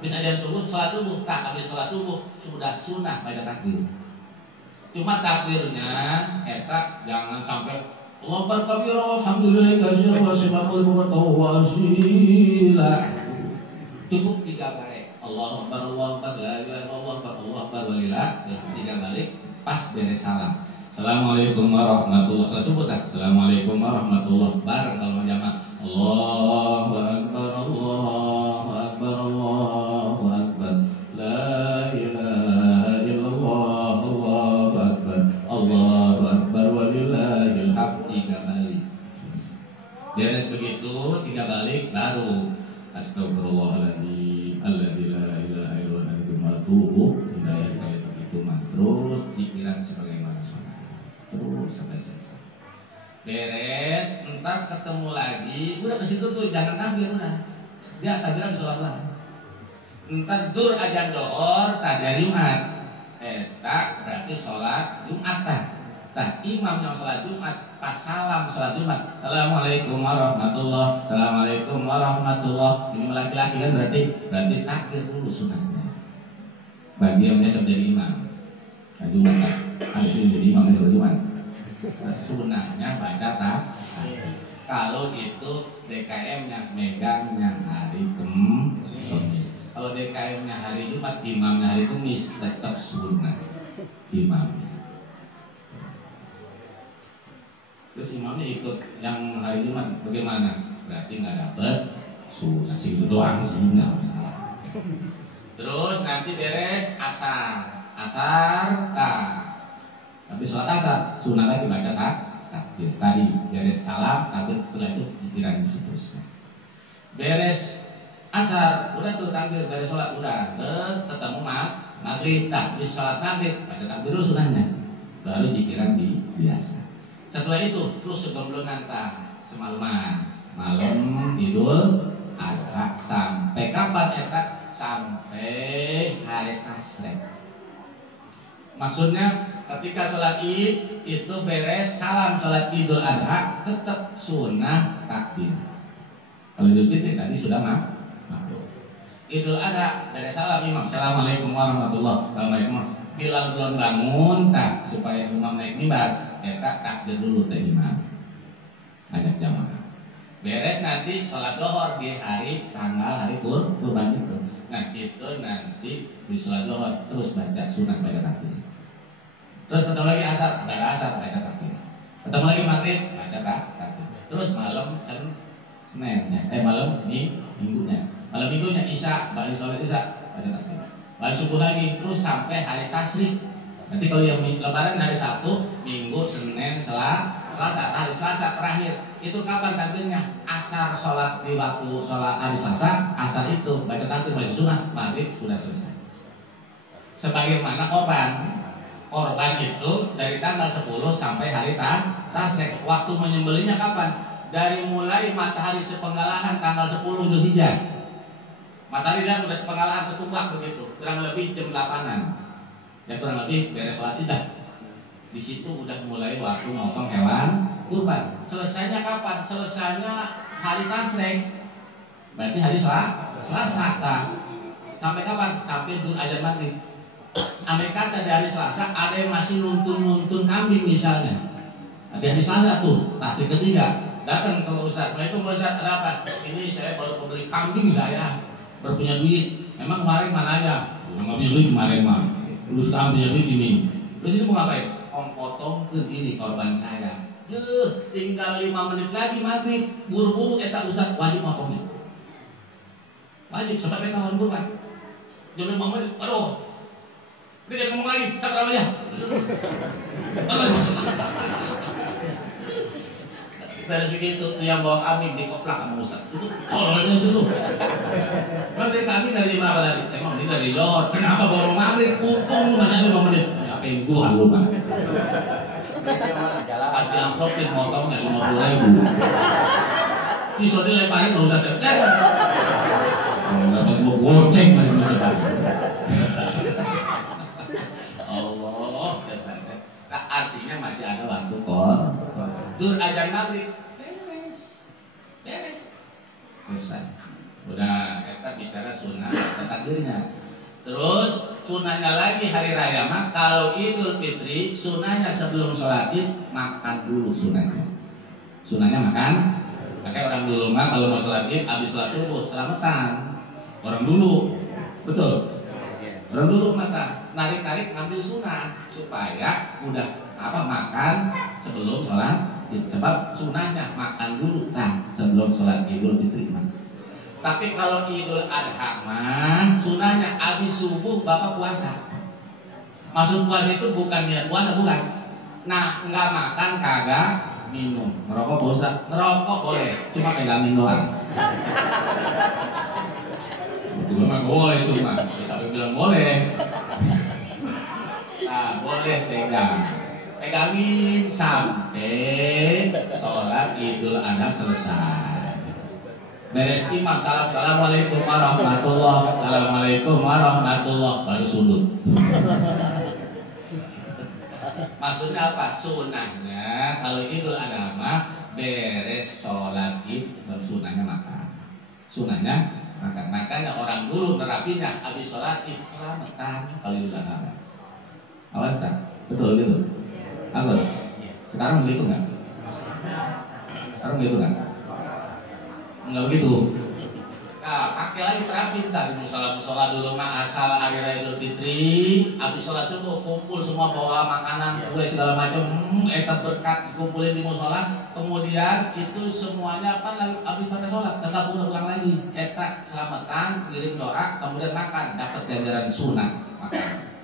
Habis adzan subuh, sholat subuh, tak habis sholat subuh sudah sunnah baca takbir. Cuma takbirnya, eta jangan sampai Allahu Akbar kabira, alhamdulillah katsira wa subhanallahi wa asila. Cukup 3 kali. Allahu Akbar, Allahu Akbar, la ilaha illallah, Allahu Akbar walillah. 3 balik pas beres salam. Assalamualaikum warahmatullahi wabarakatuh. Assalamualaikum warahmatullahi wabarakatuh. Bareng kalau jamaah. Allahu Akbar, Allahu Akbar, Allahu Akbar. itu 3 balik baru astagfirullahaladzim alladzi la ilaha illallah itu terus pikiran sebagaimana sunnah terus sampai selesai. Beres, entar ketemu lagi, udah ke situ tuh jangan takbir udah. Dia takbiran sholat lah. Entar dur ajan dohor tadi Jumat. Tak berarti sholat Jumat tah. Tah imam yang sholat Jumat pas salam sholat Jumat. Assalamualaikum warahmatullah. Assalamualaikum warahmatullah. Ini laki-laki kan berarti takbir dulu sunatnya. Bagi yang biasa menjadi imam. Nah Jumat tak. Harus menjadi imam sholat Jumat. Sunahnya baca tak. Kalau itu DKM-nya megangnya hari Kamis. Kalau DKM-nya hari Jumat, imamnya hari Kamis, tetap sunnah imamnya. Terus imamnya ikut yang hari Jumat bagaimana? Berarti nggak dapet sunnah sih itu doang sih nggak masalah. Terus nanti beres asar tapi sholat asar sunnah lagi baca takbir tadi beres salam takbir setelah itu pikiran seterusnya. Beres asar udah tuh takbir beres sholat udah ketemu maghrib habis sholat maghrib baca takbir dulu sunnahnya baru pikiran biasa. Setelah itu terus sebelum semalaman malam Idul Adha sampai kapan sampai hari tasrek. Maksudnya ketika sholat id itu beres salam sholat Idul Adha tetap sunnah takbir. Kalau Idul Fitri tadi sudah makruh. Idul Adha beres salam imam assalamualaikum warahmatullah wabarakatuh. Bila belum bangun tak supaya imam naik mimbar takbir dulu teh imam ajak jamaah. Beres nanti sholat dohor di hari kurban itu. Nah itu nanti di sholat dohor terus baca sunat baca takbir. Terus ketemu lagi asar baca takbir. Ketemu lagi maghrib baca takbir. Terus malam malam minggunya. Malam minggunya isya balik sholat isya baca takbir. Balik subuh lagi terus sampai hari tasrik. Nanti kalau yang lebaran hari Sabtu, Minggu, Senin, Selasa, hari Selasa terakhir itu kapan takbirnya? Asar sholat di waktu sholat hari Selasa, asar itu baca takbir baca sunnah, maghrib sudah selesai. Sebagaimana korban itu dari tanggal 10 sampai hari tasrek. Waktu menyembelihnya kapan? Dari mulai matahari sepenggalahan tanggal 10 Zulhijjah. Matahari dan udah sepenggalahan setumpah begitu, kurang lebih jam 8-an. Ya kurang lebih beres sholat tidak. Di situ udah mulai waktu motong hewan kurban. Selesainya kapan? Selesainya hari tasrek. Berarti hari Selasa. Sampai kapan? Sampai dur ajan maghrib. Andai kata dari Selasa ada yang masih nuntun kambing misalnya. Di hari Selasa tuh tasrek ketiga datang ke Ustaz. Assalamualaikum Ustaz, ada apa? Ini saya baru membeli kambing saya. Baru punya duit. Emang kemarin mana aja? Nggak punya duit kemarin mah. Terus sekarang punya duit ini. Terus ini mau ngapain? Potong ke gini korban saya. Tinggal 5 menit lagi maghrib. Buru-buru eta Ustaz wajib potongnya. Wajib sampai kita hewan kurban. Jam 5 menit. Aduh. Dia jangan ngomong lagi. Saya berapa aja? Terus begitu tuh yang bawa kambing dikoplak sama Ustaz. Itu tolongnya dulu. Nanti kami dari berapa tadi? Saya mau ini dari Lord. Kenapa baru maghrib? Potong hanya 5 menit. Apa yang gua lupa? Pas diamplopin motongnya 50.000. Pisau dilemparin udah dekat. Dapat gua goceng lagi depan. Allah, artinya masih ada waktu dur ajan maghrib beres selesai. Udah kita bicara sunnah baca takbirnya. Terus sunnahnya lagi hari raya mah kalau Idul Fitri sunnahnya sebelum sholat id makan dulu sunnahnya. Sunnahnya makan. Makanya orang dulu mah kalau mau sholat id habis sholat subuh selamatan. Orang dulu betul. Orang dulu makan narik ngambil sunnah supaya udah makan sebelum sholat. Sebab sunnahnya makan dulu sebelum sholat Idul Fitri. Tapi kalau Idul Adha mah sunnahnya habis subuh bapak puasa. Maksud puasa itu bukan niat puasa, bukan. Nah nggak makan kagak minum. Ngerokok bosa, ngerokok boleh, cuma pegangin doang. Itu memang boleh itu mah, bisa bilang boleh. Nah, boleh pegangin sampai sholat Idul Adha selesai. Beres imam salam, assalamualaikum warahmatullah, assalamualaikum warahmatullah, baru sudut. Maksudnya apa? Sunahnya kalau Idul Adha mah beres sholat id, sunahnya makan. Sunahnya makan. Makanya orang dulu nerapinya habis sholat id selamatan kalau Idul Adha. Awas tak? Betul gitu? Apa? Sekarang begitu nggak? Sekarang begitu nggak? Enggak begitu. Nah, pakai lagi terapi tadi musola dulu mah asal hari raya Idul Fitri, habis sholat subuh kumpul semua bawa makanan, kue segala macam, eta berkat dikumpulin di musola, kemudian itu semuanya apa lagi habis pada sholat, tetap ulang lagi, eta selamatan, kirim doa, kemudian makan, dapat ganjaran sunah makan.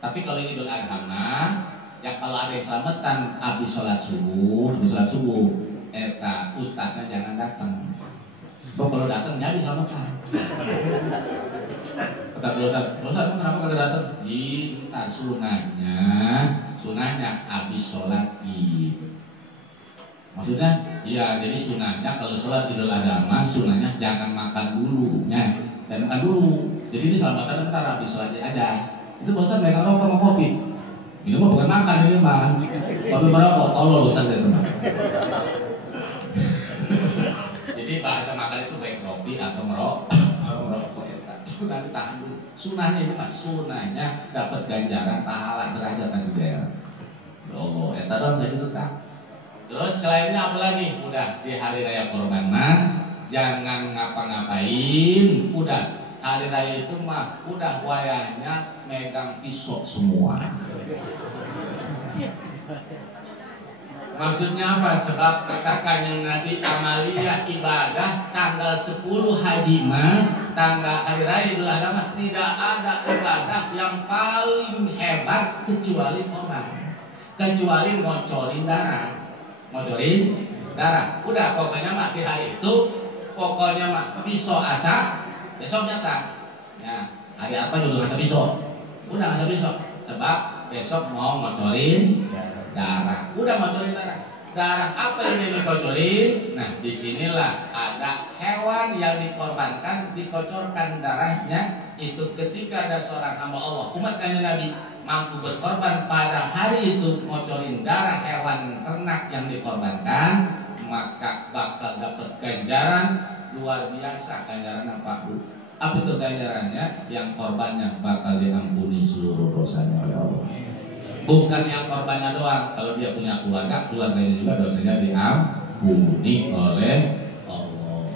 Tapi kalau Idul Adha mah, ya kalau ada yang selamatan habis sholat subuh, eta ustadznya jangan datang. Kalau datang jadi selamatan. Kata dosa kenapa kagak datang? Entar sunahnya habis sholat id. Maksudnya, ya jadi sunahnya kalau sholat Idul Adha mah sunahnya jangan makan dulu, jangan makan dulu. Jadi ini selamatan ntar habis sholat id aja. Itu bosan megang rokok sama kopi. Ini mah bukan makan ini mah. Kopi merokok, tolol Ustaz ya teman. Jadi bahasa makan itu baik kopi atau merokok eta. Nanti tahan dulu. Sunahnya ini mah sunahnya dapat ganjaran pahala derajat nanti daerah. Ya Allah, eta dong saya gitu tak. Terus selainnya apa lagi? Udah di hari raya Kurban mah jangan ngapa-ngapain. Udah hari raya itu mah udah wayahnya megang pisau semua. Maksudnya apa? Sebab katakan yang Nabi amaliyah ibadah tanggal 10 haji mah, tanggal hari raya Idul Adha mah tidak ada ibadah yang paling hebat kecuali korban, kecuali ngocorin darah. Udah pokoknya mah di hari itu pokoknya mah pisau asa, besoknya tak. Ya, hari apa juga ngasah pisau? Udah ngasah pisau, sebab besok mau ngocorin darah. Udah ngocorin darah. Darah apa yang dikocorin? Nah, disinilah ada hewan yang dikorbankan, dikocorkan darahnya. Itu ketika ada seorang hamba Allah, umat kanjeng Nabi, mampu berkorban pada hari itu ngocorin darah hewan ternak yang dikorbankan, maka bakal dapat ganjaran luar biasa. Ganjaran apa? Apa itu ganjarannya? Yang korbannya bakal diampuni seluruh dosanya oleh Allah. Bukan yang korbannya doang, kalau dia punya keluarganya juga dosanya diampuni oleh Allah.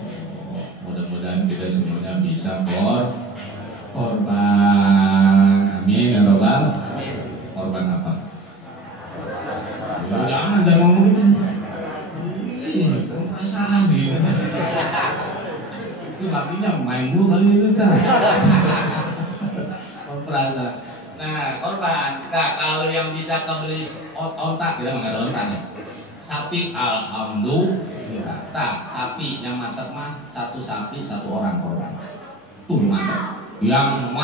Mudah-mudahan kita semuanya bisa korban. Amin ya Rabbal. Korban apa? Jangan ngomong itu. Perasaan gitu. Itu lakinya main dulu kali ini kan. Perasaan. Nah, korban. Nah, kalau yang bisa kebeli ontak, kita nggak ada ontak ya. Sapi, alhamdulillah. Tak, sapi yang mantep mah satu sapi satu orang korban. Tuh mantep. Yang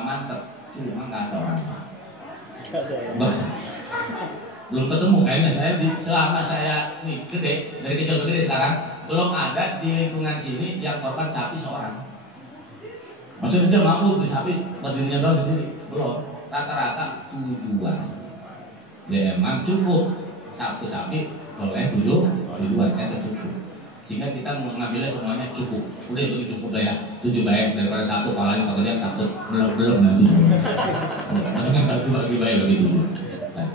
mantep, cuma nggak ada orang. Belum ketemu kayaknya saya selama saya nih gede dari kecil ke gede sekarang belum ada di lingkungan sini yang korban sapi seorang. Maksudnya dia mampu beli sapi berdirinya doang sendiri, belum. Rata-rata 7-an. Ya emang cukup satu sapi boleh 7-an kan cukup. Sehingga kita mengambilnya semuanya cukup. Udah itu cukup lah ya. 7 baik daripada satu kalau dia takut belum nanti. Nanti bagi baik lebih dulu. Nah,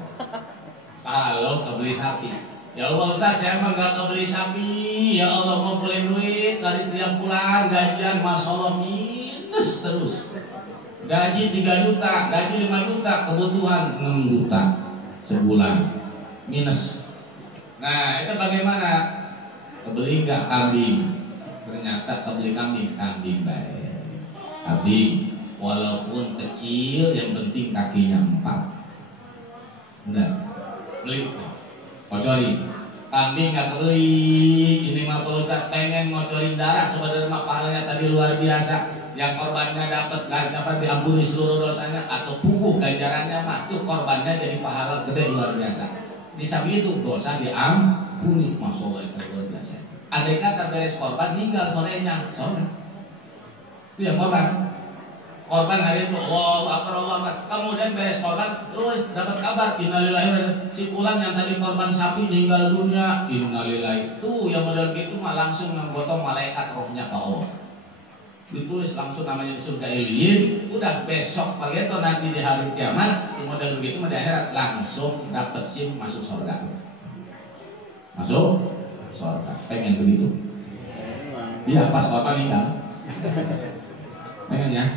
kalau kebeli sapi, ya Allah Ustaz saya emang gak kebeli sapi. Ya Allah ngumpulin duit dari tiap bulan gajian Masya Allah minus terus. Gaji 3 juta, gaji 5 juta, kebutuhan 6 juta sebulan minus. Nah itu bagaimana? Kebeli nggak kambing? Ternyata kebeli kambing baik. Kambing walaupun kecil yang penting kakinya 4. Udah beli ngocori. Kambing nggak kebeli, ini mah Pak Ustadz pengen ngocorin darah, sebenarnya mah pahalanya tadi luar biasa. Yang korbannya dapat diampuni seluruh dosanya atau puguh ganjarannya mah tuh korbannya jadi pahala gede luar biasa. Di samping itu dosa diampuni, masya Allah itu luar biasa. Andai kata beres korban tinggal sorenya, sorenya itu yang korban hari itu Allah Akbar, kemudian beres korban terus dapat kabar innalillahi, si fulan yang tadi korban sapi meninggal dunia, innalillahi. Itu yang model gitu mah langsung menggotong malaikat rohnya ke Allah, ditulis langsung namanya di surga Iliyin. Udah besok pagi itu nanti di hari kiamat si model begitu di akhirat langsung dapat SIM masuk surga, masuk surga. Pengen begitu? Iya, pas korban meninggal pengen ya.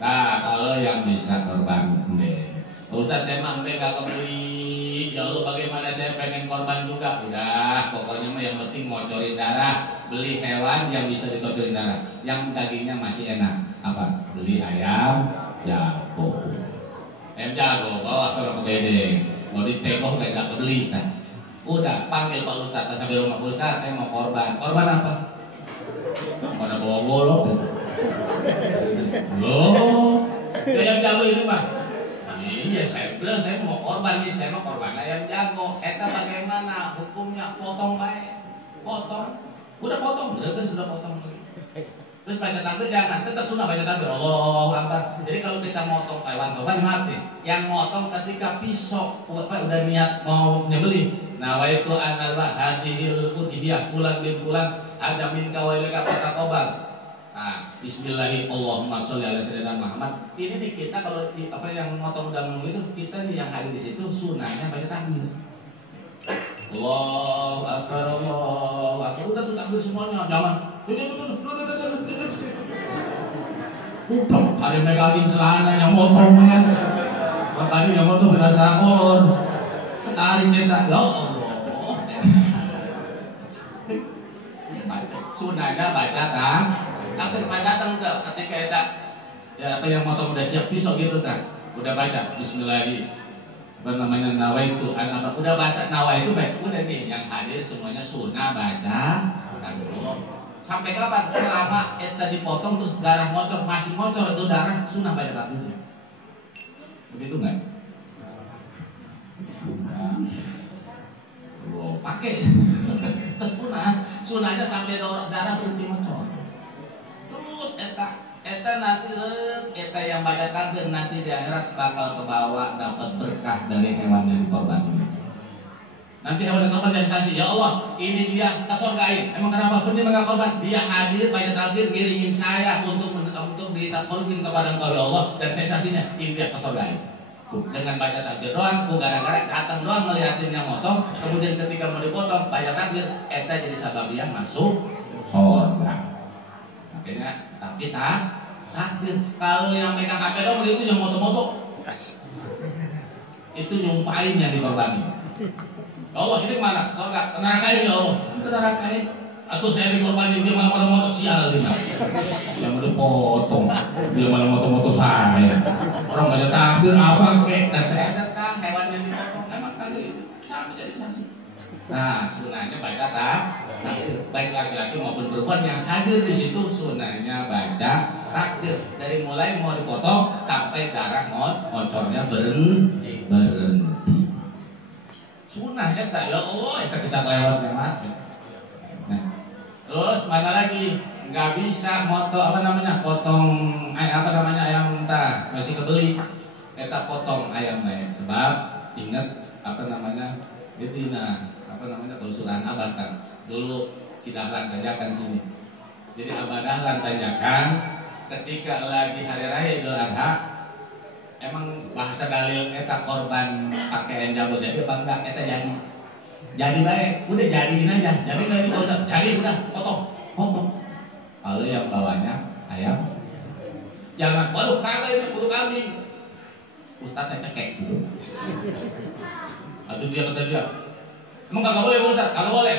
Nah, kalau yang bisa korban deh, Ustaz saya mah nggak kebeli, ya Allah bagaimana saya pengen korban juga. Udah, pokoknya mah yang penting ngocorin darah. Beli hewan yang bisa dikocorin darah, yang dagingnya masih enak. Apa? Beli ayam jago. Ayam jago, bawa seorang bedeng, mau ditegoh gak kebeli kan? Udah, panggil Pak Ustaz, sampai rumah Pak Ustaz, saya mau korban. Korban apa? Mana bawa golok? Loh, ayam jago ini mah. Iya, saya bilang saya mau korban nih, saya mau korban ayam jago. Eta bagaimana hukumnya? Potong baik, potong. Udah potong, sudah potong lagi. Terus baca takbir jangan, tetap sunnah baca takbir Allahu Akbar. Jadi kalau kita motong hewan korban mati, yang motong ketika pisau udah niat mau nyembelih. Nah, wa itu analwa hadhil udhiyah bulan bin bulan ada min kawailika fatakobal. Nah, bismillahirrahmanirrahim, Allahumma sholli ala sayyidina Muhammad. Ini di kita kalau apa yang motong udah ngomong itu, kita nih yang hadir di situ sunahnya baca takbir. Allahu Akbar, Allahu Akbar. Udah tuh takbir semuanya, jangan. Ada yang megangin celana yang motong banget. Makanya yang motong benar kolor. Tarik kita, ya Allah. Sunahnya baca takbir datang tuh ketika kita ya apa yang motong udah siap pisau gitu kan, udah baca Bismillahirrahmanirrahim. Apa namanya nawaitu apa udah baca nawaitu baik udah nih yang hadir semuanya sunnah baca dulu. Sampai kapan? Selama kita dipotong terus darah ngocor masih ngocor itu darah sunnah baca takbir. Begitu nggak? Oh, pakai sunahnya sampai darah berhenti ngocor. Terus eta nanti yang baca takbir nanti di akhirat bakal kebawa dapat berkah dari hewan yang dikorban. Nanti hewan yang korban dikasih, ya Allah ini dia ke surgain. Emang kenapa? Penting mereka korban. Dia hadir baca takbir ngiringin saya untuk ditakwalin kepada Engkau ya Allah, dan sensasinya ini dia ke surgain. Dengan baca takbir doang, gara-gara datang doang ngeliatin yang motong, kemudian ketika mau dipotong baca takbir, eta jadi sababiah masuk surga. Makanya tapi takbir. Kalau yang megang HP dong itu yang moto-moto, itu nyumpain yang dikorbanin. Ya Allah ini mana? Surga, nerakain ya Allah, itu nerakain. Atau saya dikorbanin dia malah moto sial dia. Yang udah potong, dia malah moto saya. Orang baca takbir apa kek dan ternyata hewan yang dipotong emang kali sama jadi saksi. Nah, sunahnya baca takbir. Baik laki-laki maupun perempuan yang hadir di situ sunahnya baca takbir dari mulai mau dipotong sampai darah ngocornya berhenti. Sunah kita ya Allah kita kelewatnya mati. Nah, terus mana lagi nggak bisa potong ayam entah masih kebeli kita potong ayam lain sebab ingat itu kalau surahan abah kan dulu kita tanyakan sini. Jadi abah dahlan tanyakan ketika lagi hari raya Idul Adha, emang bahasa dalil eta korban pakai jago jadi apa enggak? Eta jadi baik, udah jadiin aja. Jadi nggak ini Ustaz, jadi udah potong. Kalau yang bawanya ayam, jangan. Waduh kagak ini kudu kambing. Ustaznya cekek gitu. Atau dia kata dia, emang kagak boleh Ustaz? Kagak boleh.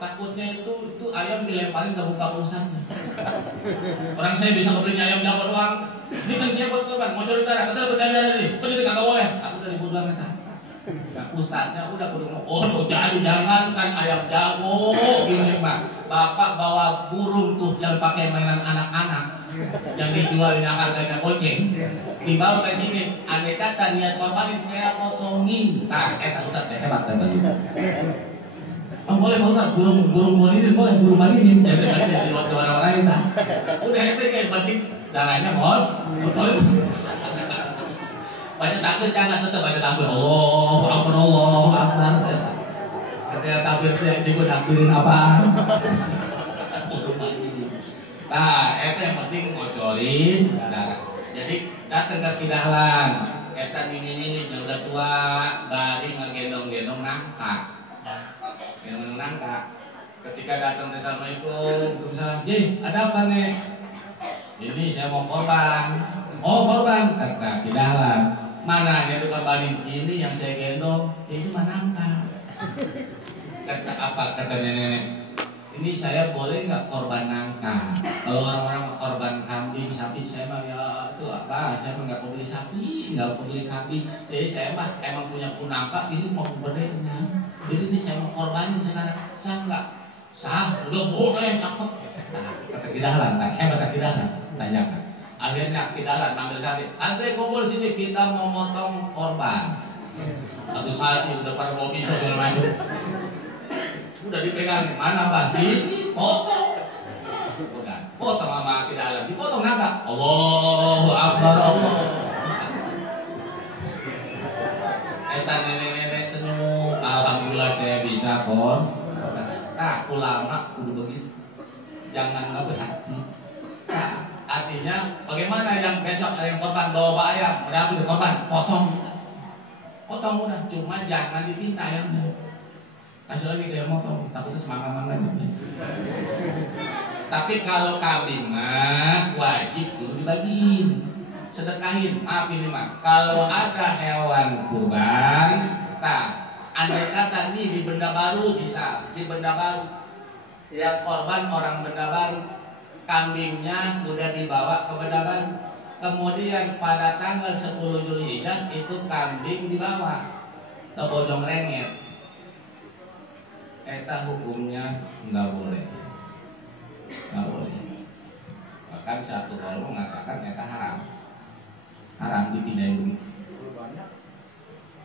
Takutnya itu ayam dilemparin ke muka Ustaznya. Orang saya bisa ngebelinya ayam jago doang. Ini kan siapa korban? Mau cari darah, kata berdarah nih. Kok jadi kagak boleh? Aku bilang kata. Nah, ustadznya udah kudu ngomong, oh jadi jangankan ayam jago gini mah, bapak bawa burung tuh yang pakai mainan anak-anak yang dijualin harganya goceng, dibawa ke sini, andai kata niat korbanin saya potongin, nah eta ustadz hebat kan tadi. Oh boleh Pak Ustadz, burung malinin boleh, burung malinin, jadi di luar lain tak, udah itu kayak penting darahnya mau, betul. Baca takbir jangan tetap baca takbir. Allah Akbar. Ketika takbir dia juga takbirin apa? Nah, itu yang penting ngocorin darah. Jadi datang ke Tidahlan, eta nini yang udah tua, bari ngegendong-gendong nangka. Gendong nangka. Ketika datang assalamualaikum, ada apa nih? Ini saya mau korban. Oh korban, kata Tidahlan. Mana yang dikorbanin? Ini yang saya gendong, itu mana nangka. Kata apa? Kata nenek. Ini saya boleh nggak korban nangka? Kalau orang-orang korban kambing, sapi, saya mah ya itu apa? Saya mah nggak mau beli sapi, nggak mau beli kambing. Jadi saya mah emang punya nangka, ini mau bedanya. Jadi ini saya mau korbanin sekarang. Sah nggak? Sah, udah boleh, cakep. Nah, kata Tidahlan, hebat Tidahlan. Tanyakan. Akhirnya Tidahlan ambil sapi. Andre kumpul sini, kita mau motong korban. Satu saat udah pada mau pisau dengan maju. Udah dipegang, mana Mbah? Ini potong. Udah, potong sama Tidahlan. Dipotong nangka. Allahu Akbar Allah. Eta nenek-nenek senyum. Alhamdulillah saya bisa kon. Nah, ulama kudu begitu. Jangan nggak berhati. Nah, artinya bagaimana yang besok ada yang korban bawa ayam, berapa di korban, potong udah, cuma jangan dipinta ayamnya, kasih lagi dia motong, takutnya semangat tapi kalau kambing mah wajib dulu dibagiin, sedekahin, maaf ini mah, kalau ada hewan kurban, nah, andai kata nih di benda baru bisa, di benda baru, yang korban orang benda baru, kambingnya udah dibawa ke Bedaban. Kemudian pada tanggal 10 Zulhijjah itu kambing dibawa ke Bojong Rengit. Eta hukumnya nggak boleh, nggak boleh. Bahkan satu ulama mengatakan eta haram dipindahin begitu.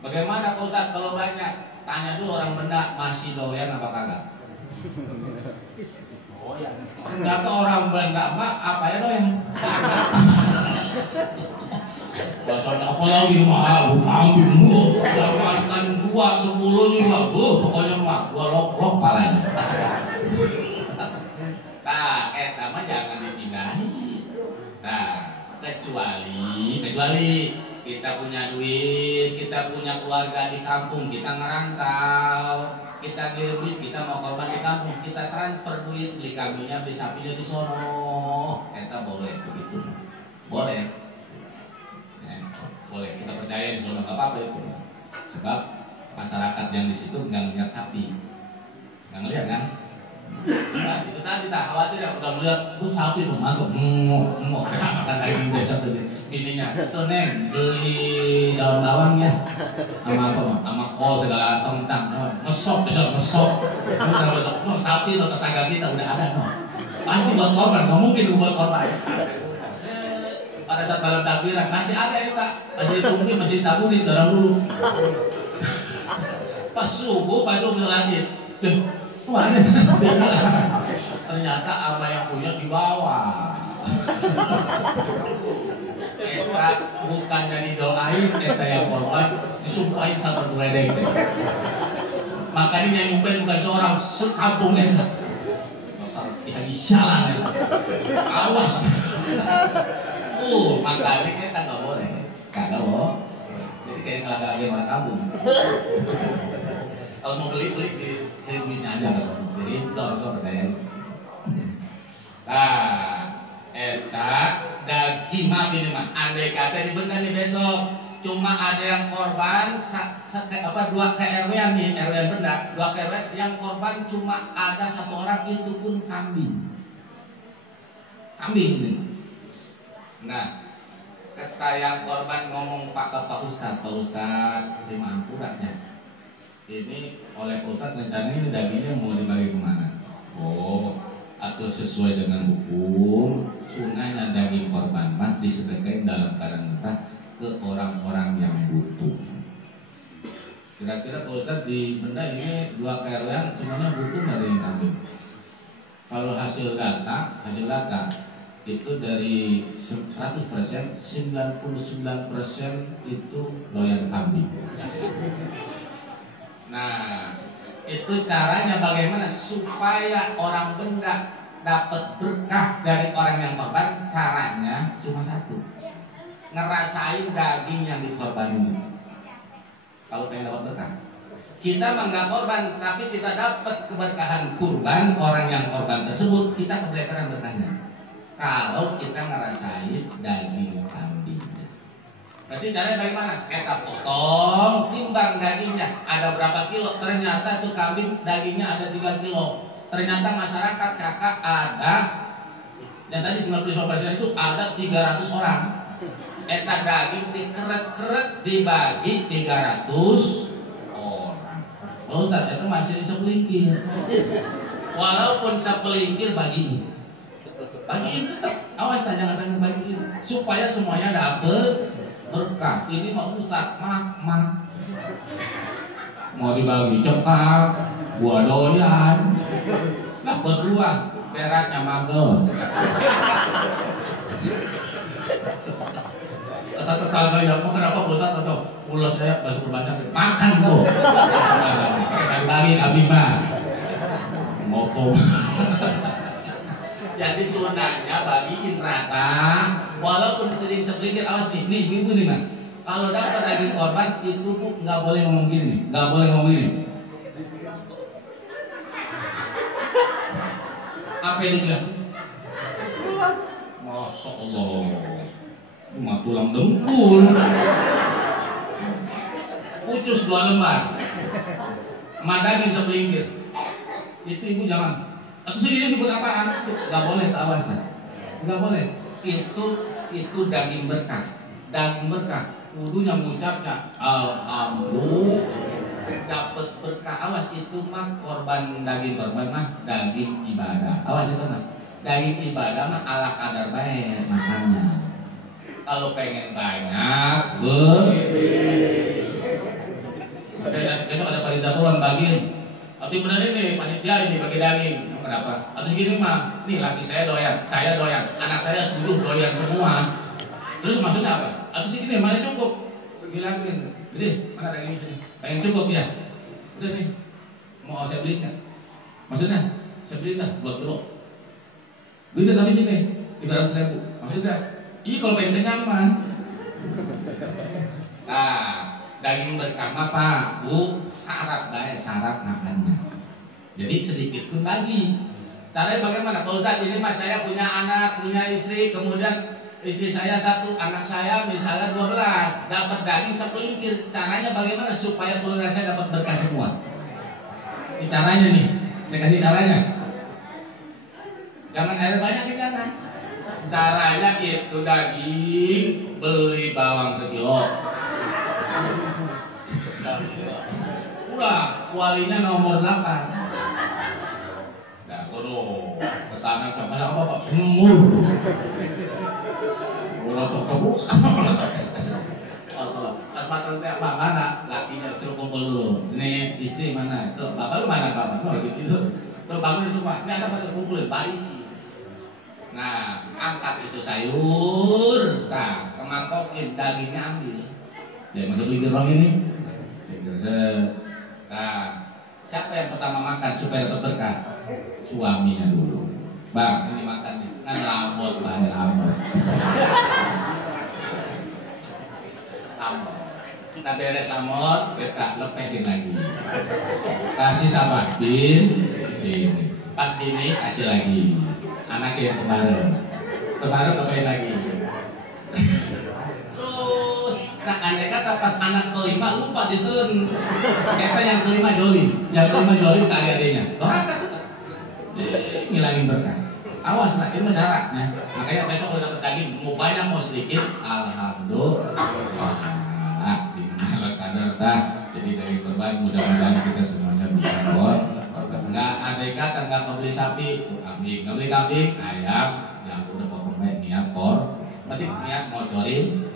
Bagaimana Pak Ustadz kalau banyak? Tanya dulu orang benda masih doyan apa kagak? Ternyata orang Belanda mah apa ya doyan? Bacanya apa lagi mah? Kambing bu, jangankan 2, 10 juga bu, pokoknya mah 2 lok palanya. Nah, sama jangan dipindahin. Nah, kecuali kita punya duit, kita punya keluarga di kampung, kita ngerantau, kita ngirim duit, kita mau korban di kampung, kita transfer duit, beli kambingnya, beli sapinya di sono, kita boleh begitu, boleh, boleh, kita percaya di sono nggak apa-apa itu, sebab masyarakat yang di situ nggak ngeliat sapi, nggak ngeliat kan? Nah, itu tadi tak khawatir ya udah melihat sapi tuh mantap, mau makan daging besok tuh ininya, tuh neng beli daun bawang ya, sama apa mah, sama kol segala tentang, mesok besok mesok, no, sapi atau tetangga kita udah ada no, pasti buat korban, nggak mungkin buat korban. Pada saat malam takbiran masih ada ya pak, masih ditungguin, masih ditaburin orang dulu. Pas subuh pak itu bisa lanjut. Ternyata apa yang punya dibawa. Eta bukan dari doain, eta yang korban disumpahin satu geledek. Makanya yang ngumpulin bukan seorang, sekampung eta. Yang disalah eta. Awas. Makanya kita nggak boleh, kagak loh. Jadi kayak ngelagain orang kampung. Kalau mau beli di duitnya aja kan, jadi itu harus percaya. Nah, eta daging mah ini mah, andai kata dibener nih besok, cuma ada yang korban, dua KRW-an nih, RW benda, 2 KRW yang korban cuma ada 1 orang, itu pun kambing. Kambing nih. Nah, ketayang korban ngomong Pak Ustadz, terima ampurannya. Ini oleh Pak Ustadz rencananya ini dagingnya mau dibagi kemana? Oh, atau sesuai dengan hukum sunahnya daging korban mah disedekain dalam keadaan mentah ke orang-orang yang butuh. Kira-kira Pak Ustadz di benda ini 2 KRW semuanya butuh dari kambing. Kalau hasil data itu dari 100% 99% itu doyan kambing. Nah, itu caranya bagaimana supaya orang benda dapat berkah dari orang yang korban. Caranya cuma satu, ngerasain daging yang dikorbanin. Kalau pengen dapat berkah, kita enggak korban, tapi kita dapat keberkahan kurban orang yang korban tersebut, kita keberkahan berkahnya. Kalau kita ngerasain daging kambing. Berarti caranya bagaimana? Kita potong, timbang dagingnya ada berapa kilo. Ternyata tuh kambing dagingnya ada 3 kilo. Ternyata masyarakat kakak ada, yang tadi 95% itu ada 300 orang. Eta daging dikeret-keret dibagi 300 orang. Oh, itu masih sepelingkir. Walaupun sepelingkir bagiin tetap. Awas jangan pengen bagiin supaya semuanya dapet berkah. Ini mau Ustadz mak mau dibagi cepat buah doyan lah berdua beratnya magel. Tetangga yang mau kenapa Ustadz atau ulas saya baru berbaca makan tuh bagi kami mah ngopong. Jadi sunahnya bagiin rata, walaupun sering sepelintir. Awas nih ibu nih man. Kalau dapat daging korban itu bu nggak boleh ngomong gini, nggak boleh ngomong gini. Apa ini dia? Masya Allah, cuma tulang dengkul. Pucus 2 lembar, sama daging sepelintir. Itu ibu jangan. Atau sendiri sebut apaan? Gak boleh, awas kan? Gak boleh. Itu daging berkah. Daging berkah. Kudunya mengucapnya alhamdulillah dapat berkah. Awas itu mah korban daging korban mah daging ibadah. Awas itu mah daging ibadah mah ala kadar baik makannya. Kalau pengen banyak besok ada panitia turun bagiin. Tapi benar ini panitia ini bagi daging. Kenapa? Atau segini mah, nih laki saya doyan, anak saya 7 doyan semua. Terus maksudnya apa? Atau segini mana cukup? Bilangin, gede mana daging ini? Pengen cukup ya? Udah nih, mau saya beliin kan? Maksudnya, saya beliin dah buat belok. Beliin tapi ini 300.000. Maksudnya, kalau pengen kenyang mah. Nah, daging berkah Pak, Bu, syarat makannya. Jadi sedikit pun bagi. Caranya bagaimana? Kalau Ustaz ini mas saya punya anak, punya istri, kemudian istri saya 1, anak saya misalnya 12, dapat daging sepelintir. Caranya bagaimana supaya keluarga saya dapat berkah semua? Ini caranya nih, saya kasih caranya. Jangan air banyak ya jangan. Caranya itu daging beli bawang sekilo. Udah, kualinya nomor 8. Nah, kono ketanan ke mana apa Pak? Semur. Ulah ketemu. Pas makan teh apa mana? Lakinya suruh kumpul dulu. Ini istri mana? Tuh, bapak lu mana bapak? Oh gitu. Tuh bangun semua. Ini ada pada kumpulin, barisi. Nah, angkat itu sayur. Nah, kemangkokin dagingnya ambil. Ya masuk pikir bang ini. Pikir saya. Nah, siapa yang pertama makan supaya dapat berkah? Suaminya dulu. Bang, ini makannya. Kan lamot, Bang, lamot. Lamot. Nah, beres lamot, kita lepehin lagi. Kasih sama ini. Pas ini kasih lagi. Anaknya yang kemarin lepehin lagi. Nah, andai kata pas anak kelima lupa ditelan, kita yang kelima jolim ke adik-adiknya. Doraka tuh, ngilangin berkah. Awas lah, itu syaratnya. Makanya besok udah dapat daging, mau banyak mau sedikit, alhamdulillah. Dimana kadar tah. Jadi dari korban mudah-mudahan kita semuanya bisa korban. Nggak ada ikatan, nggak beli sapi, kambing, nggak beli kambing, ayam, yang udah potong baik niat berarti niat ngocorin.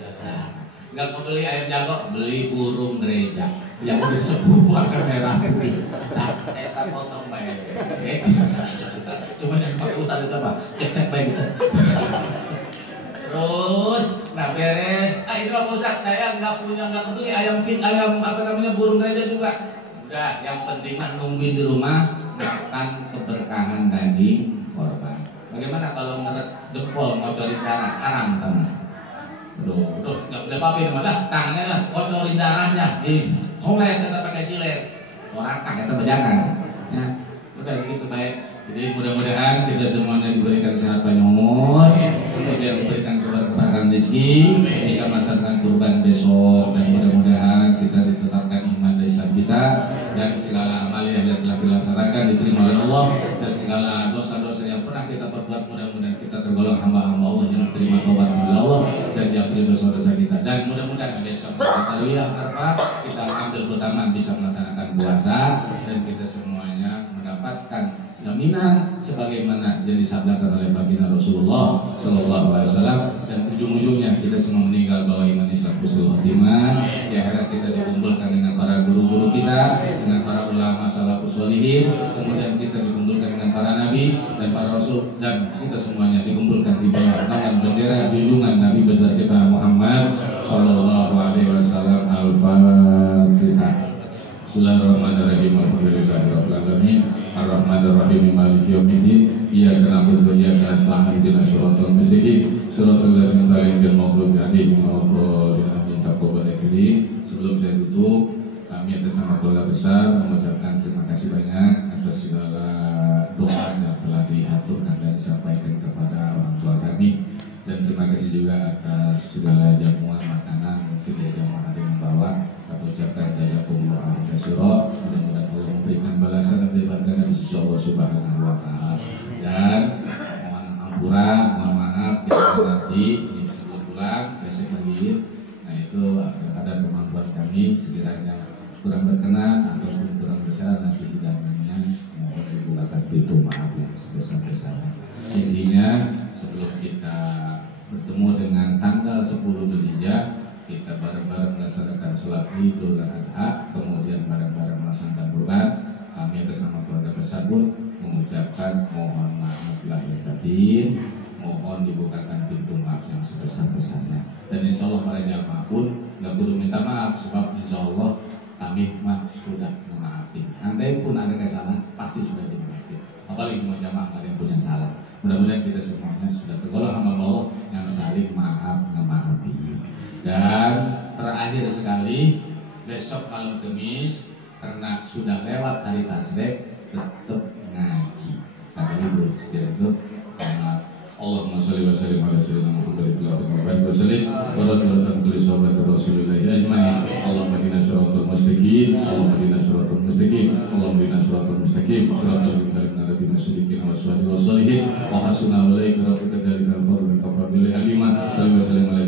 Nggak mau beli ayam jago, beli burung gereja yang udah disebut warna merah putih. Nah, kita potong baik. Cuma yang pakai utang itu apa? Cek baik gitu. Terus, nah beres. Ini Pak Ustaz, saya nggak kebeli ayam burung gereja juga. Udah, yang penting mah nungguin di rumah makan keberkahan daging korban. Bagaimana kalau ngeret jempol ngocorin darah? Haram teman. Aduh, nggak boleh apa-apa malah tangannya lah kocorin darahnya. Solet kita pakai silet. Orang kaget jangan. Ya, udah gitu baik. Jadi mudah-mudahan kita semuanya diberikan sehat panjang umur, kemudian diberikan keberkahan rezeki, bisa melaksanakan kurban besok, dan mudah-mudahan kita ditetapkan iman dan Islam kita, dan segala amal yang telah dilaksanakan diterima oleh Allah, dan segala dosa-dosa yang pernah kita perbuat mudah-mudahan kita tergolong hamba-hamba Allah yang terima taubat oleh Allah dan diampuni dosa-dosa kita. Dan mudah-mudahan besok kita kita ambil keutamaan bisa melaksanakan puasa, dan kita semuanya mendapatkan jaminan sebagaimana yang disabdakan oleh baginda Rasulullah Shallallahu Alaihi Wasallam, dan ujung-ujungnya kita semua meninggal bawa iman Islam husnul khotimah. Di akhirat kita dikumpulkan dengan para guru-guru kita, dengan para ulama salafus sholihin, kemudian kita dikumpulkan dengan para nabi dan para rasul, dan kita semuanya dikumpulkan di bawah naungan bendera junjungan Nabi besar kita Muhammad Shallallahu Alaihi Wasallam. Al-Fatihah. Bismillahirrahmanirrahim. Alhamdulillahirabbil alamin. Arrahmanirrahim. Maliki yaumiddin. Iyyaka na'budu wa iyyaka nasta'in. Ihdinas siratal mustaqim. Shiratal ladzina an'amta 'alaihim ghairil maghdubi 'alaihim. Sebelum saya tutup, kami atas nama keluarga besar mengucapkan terima kasih banyak atas segala doa yang telah diaturkan dan disampaikan kepada orang tua kami, dan terima kasih juga atas segala jamuan makanan mungkin dari jamaah ada yang bawa. Kami ucapkan jazakumullah khairan. Mudah-mudahan Allah memberikan balasan dan diberikan di sisi Allah Subhanahu wa taala. Dan mohon ampura, mohon maaf jika nanti sebelum pulang besok lagi. Nah itu ada kemampuan kami sekiranya kurang berkenan ataupun kurang besar nanti hidangannya mohon digunakan pintu maaf yang sebesar-besarnya. Intinya sebelum kita bertemu dengan tanggal 10 Dzulhijjah, kita bareng-bareng melaksanakan sholat Idul Adha, kemudian bareng-bareng melaksanakan kurban. Kami atas nama keluarga besar pun mengucapkan mohon maaf lahir batin, mohon dibukakan pintu maaf yang sebesar-besarnya. Dan insya Allah para jamaah pun nggak perlu minta maaf, sebab insya Allah kami sudah memaafin. Andai pun ada kesalahan pasti sudah dimaafin. Apalagi mau jamaah ada yang punya salah. Mudah-mudahan kita semuanya sudah tergolong hamba Allah yang saling maaf memaafin. Dan terakhir sekali, besok malam Kamis karena sudah lewat hari tasrek tetap ngaji. Kata ibu sekira itu Allahumma sholli wa sallim ala sayyidina Muhammad wa barik wa sallim wa radhiyallahu anhu sahabat Rasulullah ajmain. Allahumma inna siratal mustaqim, Allahumma inna siratal mustaqim, Allahumma inna siratal mustaqim, siratal ladzina an'amta 'alaihim wa hasuna ulaika rafiqa dzalika al-fadlu min kafabillahi aliman. Sallallahu alaihi wa sallam ala